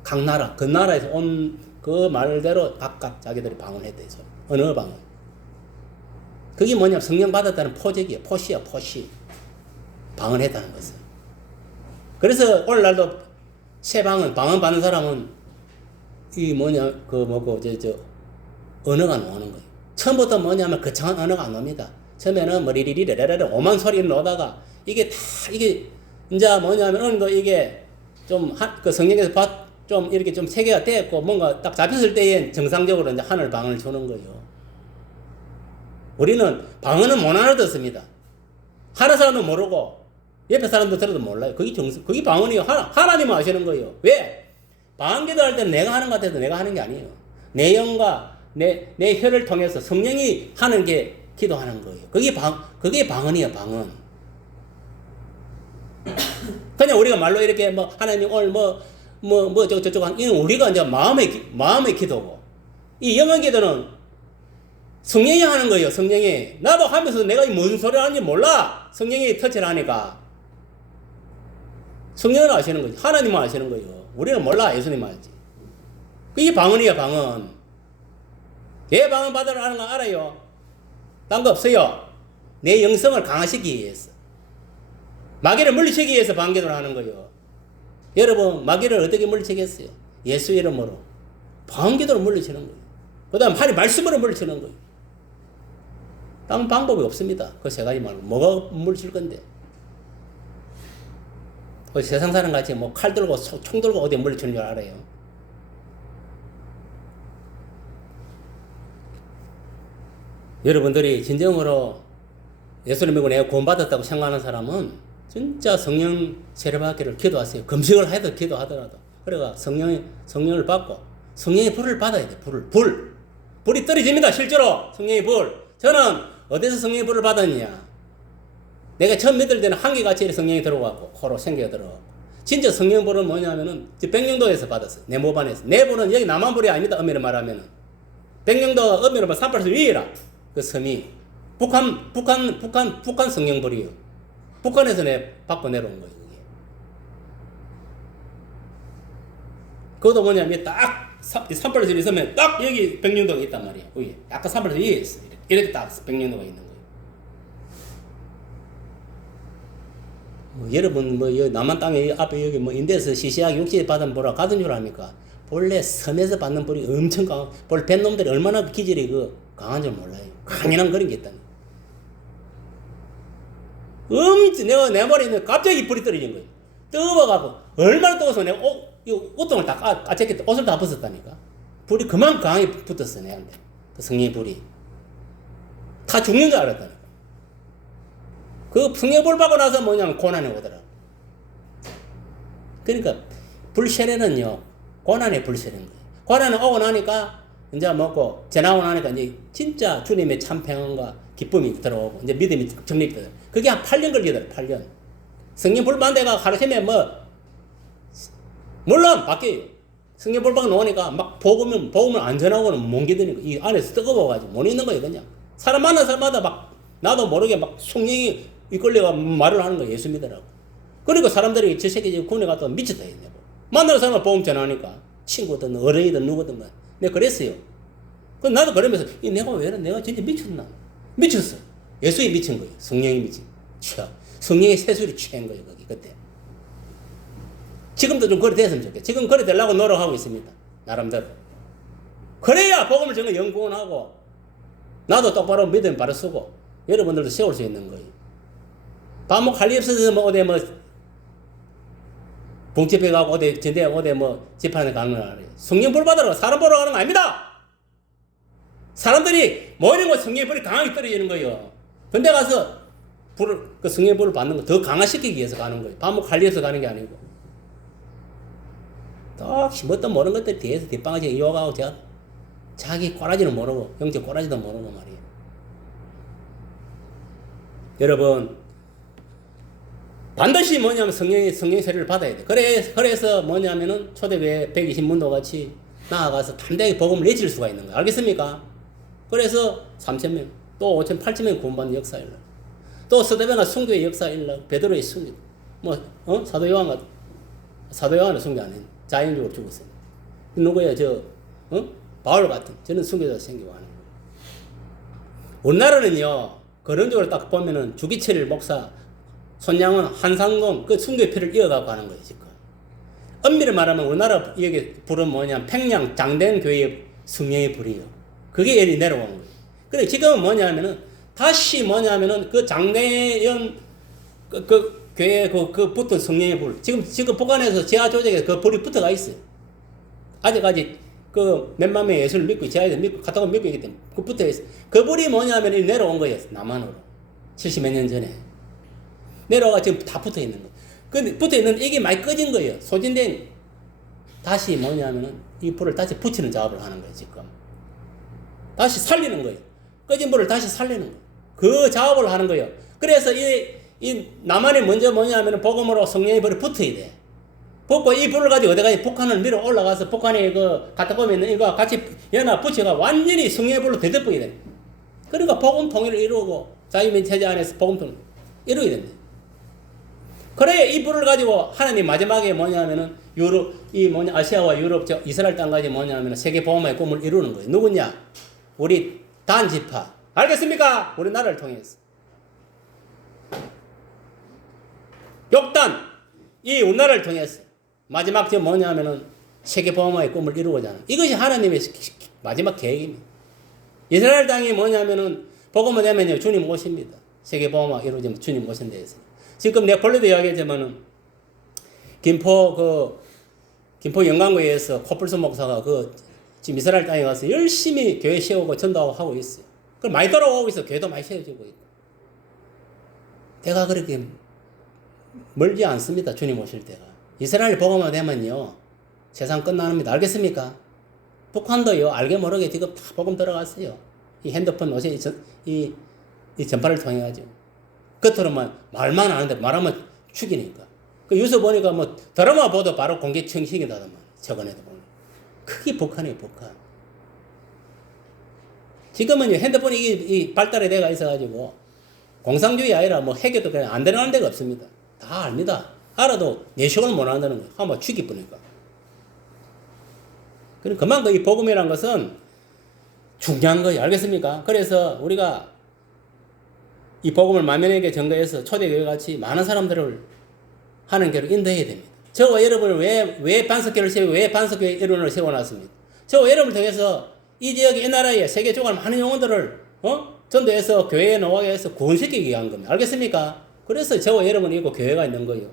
각 나라, 그 나라에서 온 그 말대로 각각 자기들이 방언했다 해서 어느 방언. 그게 뭐냐면 성령 받았다는 포적이에요. 포시야, 포시. 방언했다는 것은. 그래서 오늘날도 새 방언 받는 사람은 이 뭐냐, 언어가 나오는 거예요. 처음부터 뭐냐면 거창한 언어가 안 나옵니다. 처음에는 뭐 리리리레레레 오만 소리를 넣다가 이게 이제 뭐냐면 어느 정도 이게 좀 그 성령에서 좀 이렇게 좀 세계가 됐고 뭔가 딱 잡혔을 때에 정상적으로 이제 하늘 방언을 주는 거예요. 우리는 방언은 못 알아듣습니다. 하는 사람도 모르고 옆에 사람도 들어도 몰라요. 그게 방언이에요. 하나님은 아시는 거예요. 왜? 방언 기도할 때는 내가 하는 것 같아도 내가 하는 게 아니에요. 내 영과 내 혀를 통해서 성령이 하는 게 기도하는 거예요. 그게 방언이에요. 방언. 그냥 우리가 말로 이렇게 뭐 하나님 오늘 저쪽 이건 우리가 이제 마음의 기도고 이 영의 기도는 성령이 하는 거예요. 성령이 나도 하면서 내가 무슨 소리 하는지 몰라. 성령이 터치를 하니까 성령은 아시는 거지. 하나님은 아시는 거예요. 우리는 몰라. 예수님 알지. 그게 방언이에요. 방언. 왜 방언 받으라는 거 알아요? 딴 거 없어요. 내 영성을 강화시키기 위해서. 마귀를 물리치기 위해서 방언기도를 하는 거예요. 여러분 마귀를 어떻게 물리치겠어요? 예수 이름으로 방언기도로 물리치는 거예요. 그 다음 하나님 말씀으로 물리치는 거예요. 다른 방법이 없습니다. 그 세 가지 말고 뭐가 물리칠 건데? 세상 사람 같이 뭐 칼 들고 총 들고 어디 물리치는 줄 알아요? 여러분들이 진정으로 예수를 믿고 내가 구원받았다고 생각하는 사람은 진짜 성령 세례받기를 기도하세요. 금식을 해도 기도하더라도. 그래가 성령을 받고 성령의 불을 받아야 돼. 불이 떨어집니다. 실제로 성령의 불. 저는 어디서 성령의 불을 받았냐? 내가 처음 믿을 때는 한결같이 성령이 들어왔고 코로 생기가 들어왔고 진짜 성령 불은 뭐냐면은 백령도에서 받았어요. 내 목 안에서. 내 불은 여기 남한 불이 아닙니다. 엄밀히 말하면은 백령도가 엄밀히 말하면 38도 위에라. 그 섬이 북한 성령불이요. 북한에서 받고 내려온 거예요. 그게. 그것도 뭐냐면 딱 산불에서 있으면 딱 여기 백령도가 있단 말이에요. 여기 약간 산불에서 위에 있어. 이렇게 딱 백령도가 있는 거예요. 뭐 여러분 뭐 여기 남한 땅에 앞에 여기 뭐 인대에서 시시하게 육지에 받은 보라 가든 줄 압니까? 본래 섬에서 받는 불이 엄청 강한, 본래 뱃 놈들이 얼마나 기질이 강한 줄 몰라요. 강인한 그런 게 있다니. 내 머리에 갑자기 불이 떨어진 거예요. 뜨거워가고, 얼마나 뜨거워서 내가 이 옷통을 다 까쳤겠다. 옷을 다 벗었다니까. 불이 그만 강하게 붙었어, 내한테. 그 성령의 불이. 다 죽는 줄 알았다니까. 그 성령의 불 받고 나서 뭐냐면 고난이 오더라고. 그러니까, 불세례는요, 고난의 불세례인 거예요. 고난이 오고 나니까, 이제 먹고, 지나고 나니까 이제 진짜 주님의 참 평안과 기쁨이 들어오고, 이제 믿음이 정립돼요. 그게 한 8년 걸리더라고요, 8년. 성령 불반대가 가르치면 물론 바뀌어요. 성령 불반 놓으니까 막 복음을 안 전하고는 못 기드니까 이 안에서 뜨거워가지고 못 있는 거예요, 그냥. 사람 만난 사람마다 막 나도 모르게 막 성령이 이끌려가 말을 하는 거예요, 예수 믿으라고. 그리고 사람들이 저 새끼 지금 군에 갔다 미쳤다 했냐고. 만나는 사람을 복음 전하니까 친구든 어른이든 누구든 간. 내가 그랬어요. 그 나도 그러면서 내가 왜 이래? 내가 진짜 미쳤나? 미쳤어. 예수에 미친 거예요. 성령이 미친. 성령의 세술이 취한 거예요, 거기 그때. 지금도 좀 그래 됐으면 좋겠어요. 지금 그래 되려고 노력하고 있습니다. 나름대로. 그래야 복음을 전혀 연구원하고 나도 똑바로 믿음 바로 쓰고 여러분들도 세울 수 있는 거예요. 반목 할 일 없어서 뭐 어디 뭐 봉집회 가고 어디 전대 어디 뭐 집안에 가는 거 아니에요. 성령 불 받으러 사람 보러 가는 거 아닙니다. 사람들이 모이는 거 성령 불이 강하게 떨어지는 거예요. 근데 가서 그 성령 불을 받는 거 더 강화시키기 위해서 가는 거예요. 반목 할 일 없어서 가는 게 아니고. 딱 뭣도 모르는 것들 뒤에서 뒷방아지 이어가고 제가 자기 꼬라지는 모르고 영적 꼬라지도 모르고 말이에요. 여러분 반드시 뭐냐면 성령의 세례를 받아야 돼. 그래서 뭐냐면은 초대교회 120문도 같이 나아가서 담대하게 복음을 내칠 수가 있는 거예요. 알겠습니까? 그래서 3,000명 또 5,000, 8,000명 구원받는 역사 일러. 또 스데반가 순교의 역사 일러. 베드로의 순교. 사도 요한은 순교 안 했네. 자연적으로 죽었어요. 누구야, 바울 같은, 저는 순교자 생기고 하는 거예요. 우리나라는요, 그런적으로 딱 보면은 주기철 목사, 손양원, 한상공, 그 순교의 피를 이어가고 하는 거예요, 지금. 엄밀히 말하면 우리나라 여기 불은 뭐냐면 평양 장대교회의 성령의 불이요. 그게 예리 내려오는 거예요. 그래, 지금은 뭐냐면은, 다시 뭐냐면은 그 장대연, 교회 그 붙은 성령의 불. 지금 북한에서 지하 조직에 그 불이 붙어가 있어요. 아직까지 그 몇만 명의 예수를 믿고 지하에서 믿고 카톡을 믿고 있기 때문에 그 붙어 있어요. 그 불이 뭐냐면 내려온 거예요. 남한으로. 70몇 년 전에. 내려와가 지금 다 붙어 있는 거예요. 근데 붙어 있는데 이게 많이 꺼진 거예요. 소진된 다시 뭐냐면은 이 불을 다시 붙이는 작업을 하는 거예요, 지금. 다시 살리는 거예요. 꺼진 불을 다시 살리는 거예요. 그 작업을 하는 거예요. 그래서 이 남한이 먼저 뭐냐면 복음으로 성령의 불이 붙어야 돼. 붙고 이 불을 가지고 어디까지 북한을 밀어 올라가서 북한에 갖다 보면 이거 같이 연합 붙여가 완전히 성령의 불로 대덮어야 돼. 그러니까 복음 통일을 이루고 자유민 체제 안에서 복음 통일 이루어야 된다. 그래 이 불을 가지고 하나님 마지막에 뭐냐면은 아시아와 유럽 이스라엘 땅까지 뭐냐면은 세계 복음화의 꿈을 이루는 거예요. 누구냐? 우리 단지파. 알겠습니까? 우리나라를 통해서. 욕단, 이 우리나라를 통해서 마지막 지금 뭐냐면은 세계 복음화의 꿈을 이루고자 하는 이것이 하나님의 마지막 계획입니다. 이스라엘 땅이 뭐냐면은 복음화 되면요 주님 오십니다. 세계 복음화 이루어지면 주님 오신다 해서 지금 내가 본래도 이야기했지만은 김포 영광교회에서 코뿔소 목사가 지금 이스라엘 땅에 가서 열심히 교회 세우고 전도하고 하고 있어요. 그 많이 돌아오고 있어. 교회도 많이 세워지고 있고. 내가 그렇게 멀지 않습니다. 주님 오실 때가. 이스라엘 복음화 되면요. 세상 끝납니다. 알겠습니까? 북한도요. 알게 모르게 지금 다 복음 들어갔어요. 이 핸드폰 요새 이 전파를 통해 가지고. 겉으로만 말만 하는데 말하면 죽이니까. 그 뉴스 보니까 뭐 드라마 보도 바로 공개 청식이다더만. 저번에도 보면. 그게 북한이에요. 북한. 지금은 핸드폰이 이 발달이 돼가 있어가지고 공상주의 아니라 뭐 해결도 그냥 안 되는 데가 없습니다. 다 압니다. 알아도 내식을 못 한다는 거예요. 한번 죽이 뿌니까. 그만큼 이 복음이라는 것은 중요한 거예요. 알겠습니까? 그래서 우리가 이 복음을 만민에게 전가해서 초대교회 같이 많은 사람들을 하는 교회로 인도해야 됩니다. 저와 여러분을 왜 반석교회를 세우고 왜 반석교회 일원을 세워놨습니까? 저와 여러분을 통해서 이 지역의 이 나라에 세계 조각 많은 영혼들을 전도해서 교회에 나오게 해서 구원시키기 위한 겁니다. 알겠습니까? 그래서 저와 여러분이 있고 교회가 있는 거예요.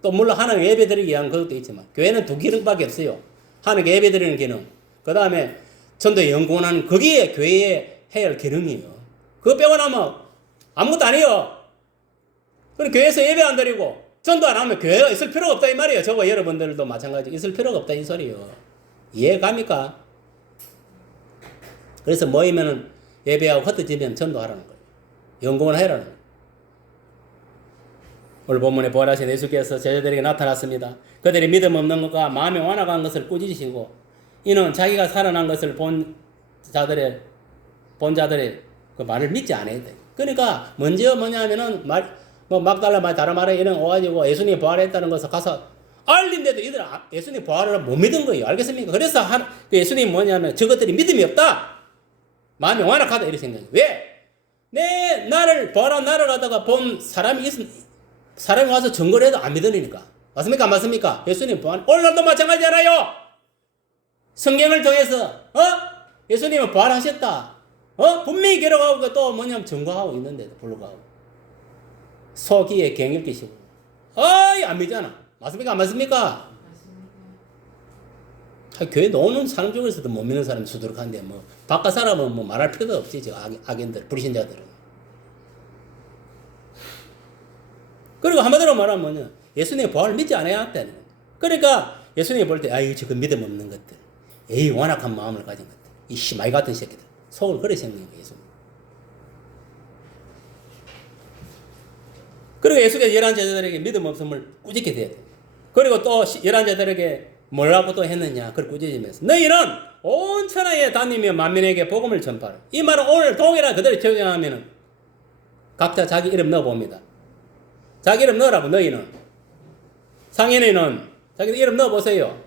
또 물론 하나님 예배 드리기 위한 것도 있지만 교회는 두 기능밖에 없어요. 하나님 예배 드리는 기능, 그 다음에 전도에 연구하는 거기에 교회에 해야 할 기능이에요. 그거 빼고 나면 아무것도 아니에요. 그럼 교회에서 예배 안 드리고 전도 안 하면 교회가 있을 필요가 없다 이 말이에요. 저와 여러분들도 마찬가지 있을 필요가 없다 이 소리예요. 이해 갑니까? 그래서 모이면은 예배하고 흩어지면 전도하라는 거예요. 연구를 해라는 거예요. 오늘 본문에 부활하신 예수께서 제자들에게 나타났습니다. 그들이 믿음 없는 것과 마음에 완악한 것을 꾸짖으시고 이는 자기가 살아난 것을 본 자들의 그 말을 믿지 않아야 돼. 그러니까 먼저 뭐냐면은 막달라 말 다른 말에 이런 오가지고 예수님이 부활했다는 것을 가서 알린데도 이들 예수님 부활을 못 믿은 거예요. 알겠습니까? 그래서 예수님이 뭐냐면 저것들이 믿음이 없다. 마음이 완악하다 이렇게 생각해요. 왜? 나를 부활한 나를 갖다가 본 사람이 와서 증거를 해도 안 믿으니까. 맞습니까? 안 맞습니까? 예수님 부활 오늘날도 마찬가지잖아요. 성경을 통해서 예수님은 부활하셨다. 분명히 기록하고 또 뭐냐면 증거하고 있는데도 불구하고 소기에 갱일 끼시고 안 믿잖아. 맞습니까? 안 맞습니까? 교회 나오는 사람 중에서도 못 믿는 사람이 수두룩한데 뭐 바깥 사람은 뭐 말할 필요도 없지. 저 악인들, 불신자들은. 그리고 한마디로 말하면 뭐냐, 예수님의 부활을 믿지 않아야 한다는 거예요. 그러니까 예수님이 볼 때 저거 믿음 없는 것들, 완악한 마음을 가진 것들, 이 시마이 같은 새끼들, 속을 그래 생긴 거예요. 예수님. 그리고 예수께서 열한 제자들에게 믿음 없음을 꾸짖게 돼야 돼요. 그리고 또 열한 제자들에게 뭐라고 또 했느냐, 그걸 꾸짖으면서 너희는 온 천하에 다니며 만민에게 복음을 전파하라. 이 말은 오늘 동일한 그대로 적용하면은 각자 자기 이름 넣어봅니다. 자기 이름 넣으라고. 너희는 상인이는 자기 이름 넣어보세요.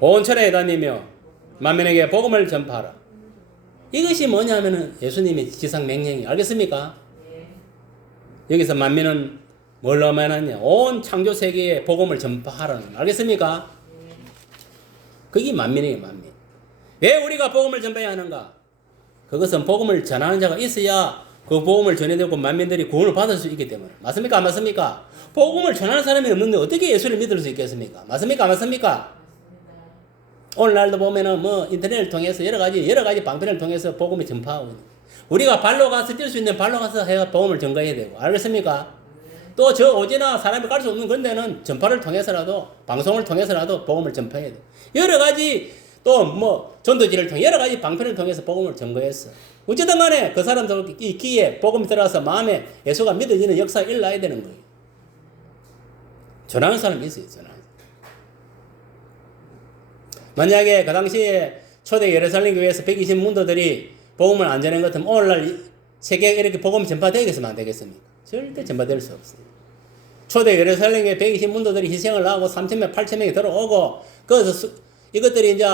온 천하에 다니며 만민에게 복음을 전파하라. 이것이 뭐냐면은 예수님의 지상 명령이. 알겠습니까? 여기서 만민은 뭘로 말하냐? 온 창조 세계에 복음을 전파하라는. 알겠습니까? 그게 만민이에요, 만민. 왜 우리가 복음을 전파해야 하는가? 그것은 복음을 전하는 자가 있어야 그 복음을 전해되고 만민들이 구원을 받을 수 있기 때문에. 맞습니까? 안 맞습니까? 복음을 전하는 사람이 없는데 어떻게 예수를 믿을 수 있겠습니까? 맞습니까? 안 맞습니까? 오늘날도 보면은 뭐 인터넷을 통해서 여러 가지 방편을 통해서 복음을 전파하고 있는. 우리가 발로 가서 뛸 수 있는 발로 가서 해야 복음을 전가해야 되고. 알겠습니까? 또 저 오지나 사람이 갈 수 없는 그런 데는 전파를 통해서라도 방송을 통해서라도 복음을 전파해야 돼. 여러 가지 또 뭐 전도지를 통해 여러 가지 방편을 통해서 복음을 전거했어. 어쨌든 간에 그 사람들 이 귀에 복음이 들어와서 마음에 예수가 믿어지는 역사가 일어나야 되는 거예요. 전하는 사람이 있어요. 전하는 사람. 만약에 그 당시에 초대 예루살렘 교회에서 120문도들이 복음을 안 전한 것 같으면 오늘날 세계에 이렇게 복음이 전파되겠으면 안 되겠습니까? 절대 전파될 수 없어요. 초대 예루살렘 교회 120문도들이 희생을 하고 3,000명, 8,000명이 들어오고 거기서 이것들이 이제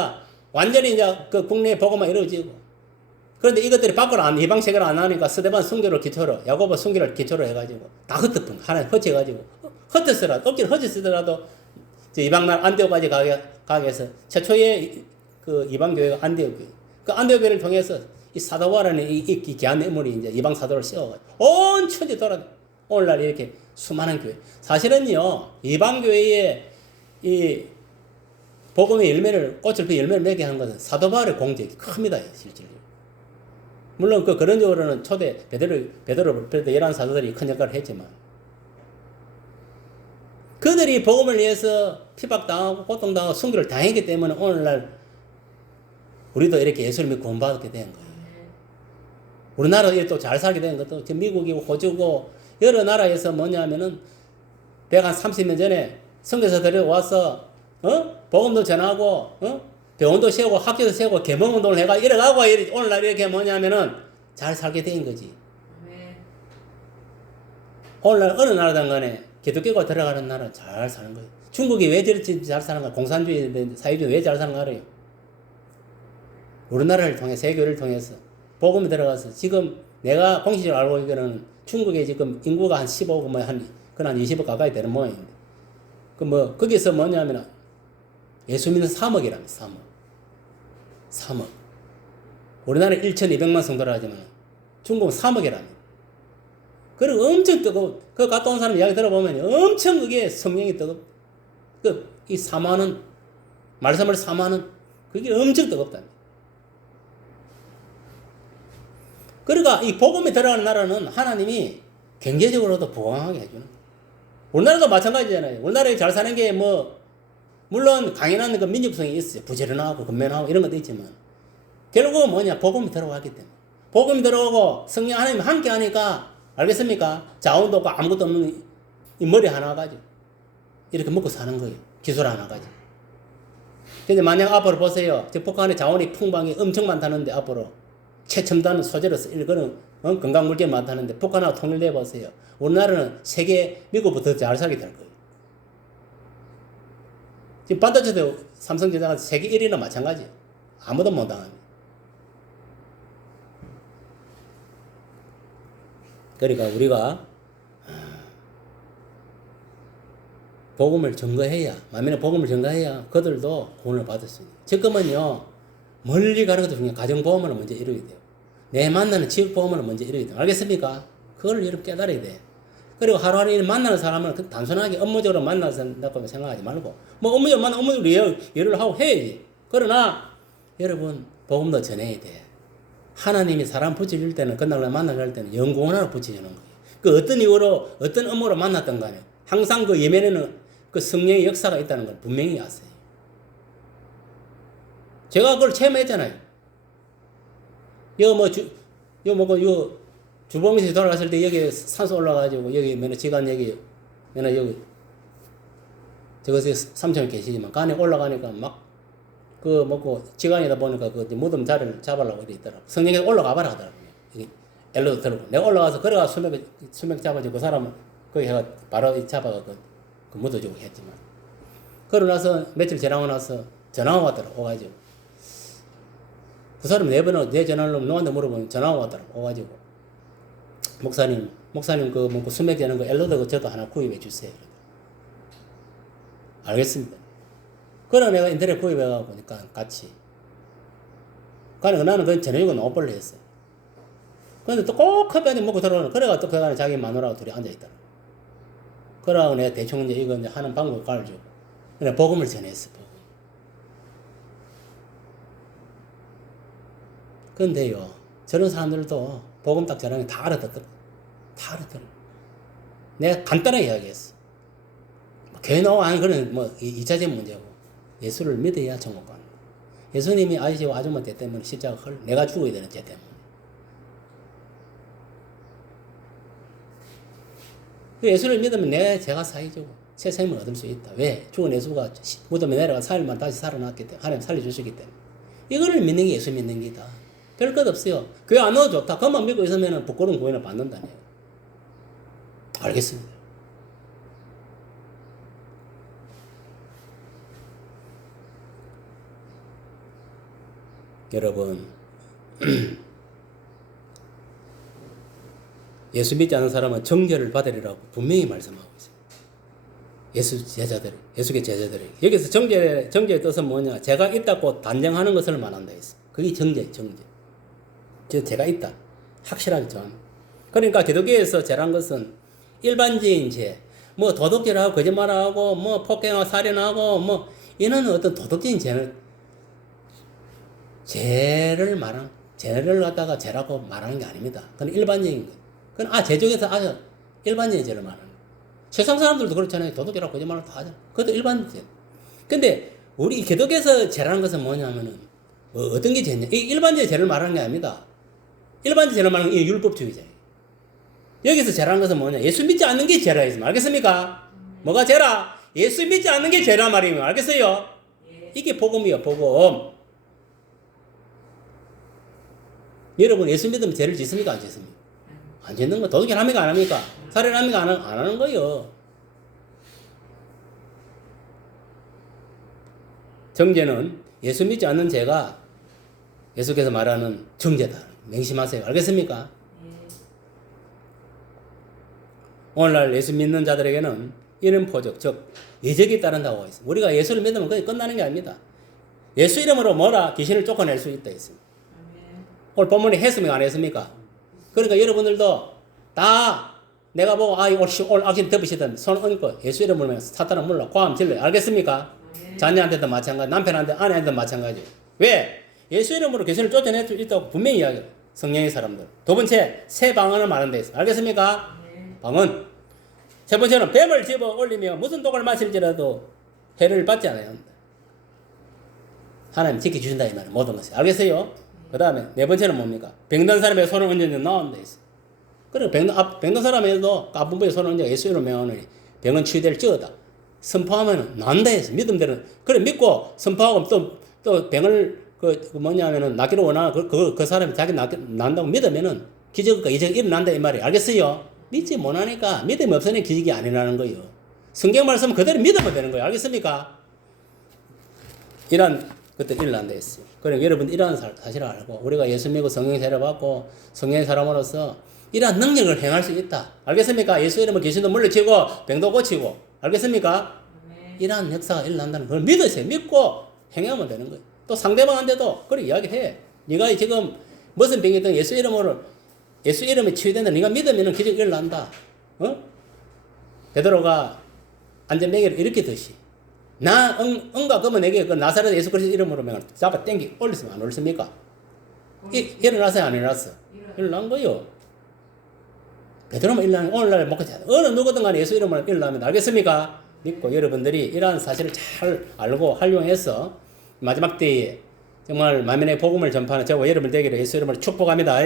완전히 이제 그 국내에 복음만 이루어지고, 그런데 이것들이 밖으로 이방 세계로 안 나오니까 스데반 순교를 기초로, 야고보 순교를 기초로 해가지고 다 흩어뿐 하나 흩어가지고 흩었으라도 억지로 흩었으더라도 이방날 안디옥까지 가게 해서 최초의 그 이방 교회가 안디옥 교회. 그 안디옥 교회를 통해서 이 사도바라는 이 귀한 인물이 이제 이방 사도를 씌워가지고 온 천지 돌아. 오늘날 이렇게 수많은 교회. 사실은요 이방 교회에 이 복음의 열매를, 꽃을 피 열매를 맺게 한 것은 사도 바울의 공적이 큽니다, 실질로. 물론 그 그런적으로는 초대 베드로 11 사도들이 큰 역할을 했지만, 그들이 복음을 위해서 핍박당하고 고통당하고 순교를 당했기 때문에 오늘날 우리도 이렇게 예수를 믿고 구원받게 된 거예요. 우리나라에 또 잘 살게 된 것도 미국이고 호주고 여러 나라에서 뭐냐면은 130년 전에 선교사들이 와서 복음도 전하고 병원도 세우고 학교도 세우고 개몽운동을 해가 이래가고 오늘날 이렇게 뭐냐면은 잘 살게 된 거지. 오늘날 어느 나라든 간에 기독교가 들어가는 나라는 잘 사는 거예요. 중국이 왜 저렇게 잘 사는 거야? 공산주의, 사회주의 왜 잘 사는 거 알아요? 우리나라를 통해 세교를 통해서 복음이 들어가서 지금 내가 공식적으로 알고 있기로는 중국에 지금 인구가 한 15억 한 20억 가까이 되는 모양인데 그 뭐 거기서 뭐냐면 예수 믿는 3억이랍니다. 3억. 우리나라 1,200만 성도라 하지만 중국은 3억이랍니다. 그리고 엄청 뜨거워. 그 갔다 온 사람 이야기 들어보면 엄청 그게 성령이 뜨겁. 이 사마는 말씀을 사마는 그게 엄청 뜨겁다. 그러니까 이 복음이 들어가는 나라는 하나님이 경제적으로도 부강하게 해주는 거예요. 우리나라도 마찬가지잖아요. 우리나라에 잘 사는 게 뭐 물론 강인한 그 민족성이 있어요. 부지런하고 근면하고 이런 것도 있지만 결국은 뭐냐 복음이 들어가기 때문에 복음이 들어오고 성령 하나님이 함께 하니까 알겠습니까? 자원도 없고 아무것도 없는 이 머리 하나 가지고 이렇게 먹고 사는 거예요. 기술 하나 가지고. 근데 만약 앞으로 보세요. 저 북한의 자원이 풍방이 엄청 많다는데 앞으로 최첨단 소재로서 이거는 건강물질 많다는데 북한하고 통일돼 보세요. 우리나라는 세계 미국보다 더 잘 살게 될 거예요. 지금 반도체도 삼성전자가 세계 1위나 마찬가지예요. 아무도 못 당합니다. 그러니까 우리가 복음을 증거해야 만민의 복음을 증거해야 그들도 구원을 받을 수 있어요. 지금은요 멀리 가는 것도 중요해요. 가정보험을 먼저 이루어야 돼요. 내 만나는 지역보험을 먼저 이루어야 돼요. 알겠습니까? 그걸 여러분 깨달아야 돼. 그리고 하루하루 만나는 사람은 단순하게 업무적으로 만나서 생각하지 말고 뭐 업무적으로 만나 업무적으로 일을 하고 해야지. 그러나 여러분 복음도 전해야 돼. 하나님이 사람 붙여줄 때는 그날 만나갈 때는 영구원으로 붙여주는 거예요. 그 어떤 이유로 어떤 업무로 만났던 간에 항상 그 예면에는 그 성령의 역사가 있다는 걸 분명히 아세요. 제가 그걸 체험했잖아요. 주범에서 돌아갔을 때 여기 산소 올라가지고 여기 지간 여기 저것에 3층에 계시지만 간에 올라가니까 막 그 먹고 지간이다 보니까 그 무덤 자리를 잡으려고 이래 있더라고. 성령에 올라가 봐라 하더라고요. 엘로도 들고 내가 올라가서 걸어가 수맥 잡아주고 그 사람은 거기 해가 바로 잡아가 그 묻어주고 했지만 그러고 나서 며칠 지나고 나서 전화가 왔더라고. 오가지고 그 사람이 내 전화를 누구한테 물어보면 전화가 왔더라고. 오가지고 목사님 그 먹고 수맥 되는 거 엘로드 저도 하나 구입해 주세요. 알겠습니다. 그러나 내가 인터넷 구입해가 보니까 같이. 그러니까 나는 그 저녁에 너무 빨리 했어요. 근데 또 꼭 커피 한잔 먹고 들어오는 그래가 또 그 안에 자기 마누라하고 둘이 앉아있더라. 그러고 내가 대충 이거 하는 방법을 가르쳐주고. 그래 복음을 전했어. 근데요 저런 사람들도 복음 딱 전하면 다 알아듣더라. 내가 간단하게 이야기했어. 교회 나오고 하는 그런 2차적 문제고 예수를 믿어야 천국 가는 거야. 예수님이 아저씨와 아줌마 때 때문에 십자가 내가 죽어야 되는 죄 때문에. 예수를 믿으면 내 죄가 사해지고 새 생명을 얻을 수 있다. 왜? 죽은 예수가 무덤에 내려가 4일만 다시 살아났기 때문에 하나님 살려주시기 때문에. 이거를 믿는 게 예수 믿는 게다. 별 것 없어요. 교회 안 넣어 좋다. 그것만 믿고 있으면 부끄러운 구원을 받는다네요. 알겠습니다. 여러분 예수 믿지 않는 사람은 정죄를 받으리라고 분명히 말씀하고 있어요. 예수의 제자들이 여기서 정죄의 뜻은 뭐냐? 제가 있다고 단정하는 것을 말한다 했어. 그게 정죄. 제가 있다. 확실하게 정합니다. 그러니까 기독교에서 죄란 것은 일반적인 죄, 뭐 도둑질하고 거짓말하고 뭐 폭행하고 살인하고 뭐 이런 어떤 도덕적인 죄를 갖다가 죄라고 말하는 게 아닙니다. 그건 일반적인 거예요. 그건 죄 중에서 아주 일반적인 죄를 말하는 거예요. 세상 사람들도 그렇잖아요. 도둑이라고 거짓말을 다 하잖아요. 그것도 일반적인 죄. 근데 우리 기독교에서 죄라는 것은 뭐냐면은 어떤 게 죄냐? 이 일반적인 죄를 말하는 게 아닙니다. 일반적인 죄를 말하는 게 율법주의자예요. 여기서 죄라는 것은 뭐냐? 예수 믿지 않는 게 죄라 했습니다. 알겠습니까? 뭐가 죄라? 예수 믿지 않는 게 죄라 말이에요. 알겠어요? 이게 복음이야, 복음. 여러분 예수 믿으면 죄를 짓습니까, 안 짓습니까? 안 짓는 거. 도둑질 합니까, 안 합니까? 살인합니까, 안 하는 거요. 정죄는 예수 믿지 않는 죄가 예수께서 말하는 정죄다. 명심하세요. 알겠습니까? 오늘날 예수 믿는 자들에게는 이런 포적, 즉 예적이 따른다고 하고 있습니다. 우리가 예수를 믿으면 그게 끝나는 게 아닙니다. 예수 이름으로 뭐라 귀신을 쫓아낼 수 있다 했습니다. 오늘 본문에 했습니까, 안 했습니까? 그러니까 여러분들도 다 내가 보고 오늘 악신 덮으시던 손 얹고 예수 이름으로 사탄은 물러 고함 질러요. 알겠습니까? 자녀한테도 마찬가지, 남편한테, 아내한테도 마찬가지. 왜? 예수 이름으로 귀신을 쫓아낼 수 있다고 분명히 이야기해요. 성령의 사람들. 두 번째, 새 방언을 말하는 데 있어요. 알겠습니까? 방언. 세 번째는 뱀을 집어 올리며 무슨 독을 마실지라도 해를 받지 않아야 한다. 하나님 지켜주신다 이 말은 모든 것이. 알겠어요? 그 다음에 네 번째는 뭡니까? 병든 사람의 손을 얹으면 나온다 있어요. 그리고 병든 사람에도 아픈 부에 손을 얹어 예수 이름으로 명하노니 병은 치유될지어다. 선포하면 난다 해서 믿음대로 그래 믿고 선포하고 또 병을 뭐냐면은 낫기를 원하는 그 사람이 자기 난다고 믿으면은 기적과 이적이 일어난다 이 말이에요. 알겠어요? 믿지 못하니까 믿음이 없으니 기적이 안 일어나는 거예요. 성경 말씀은 그대로 믿으면 되는 거예요. 알겠습니까? 이런 것도 일어난다 했어요. 그러니까 여러분 이러한 사실을 알고 우리가 예수 믿고 성령의 세례 받고 성령의 사람으로서 이러한 능력을 행할 수 있다. 알겠습니까? 예수 이름으로 귀신도 물리치고 병도 고치고. 알겠습니까? 이러한 역사가 일어난다는 걸 믿으세요. 믿고 행하면 되는 거예요. 또 상대방한테도 그렇게 이야기해. 네가 지금 무슨 병이든 예수 이름에 치유된다. 네가 믿으면 기적이 일어난다. 베드로가 안전뱅이를 일으키듯이 응가 그러면 내게 그 나사렛 예수 그리스도 이름으로 잡아 땡기 올렸으면 안 올렸습니까? 일어났어요, 안 일어났어? 일어난 거요. 베드로만 일어나는 오늘날 목회자 어느 누구든 간에 예수 이름으로 일어나면 알겠습니까? 믿고 여러분들이 이러한 사실을 잘 알고 활용해서 마지막 때에 정말 만민의 복음을 전파하는 저와 여러분 되기를 예수 이름으로 축복합니다.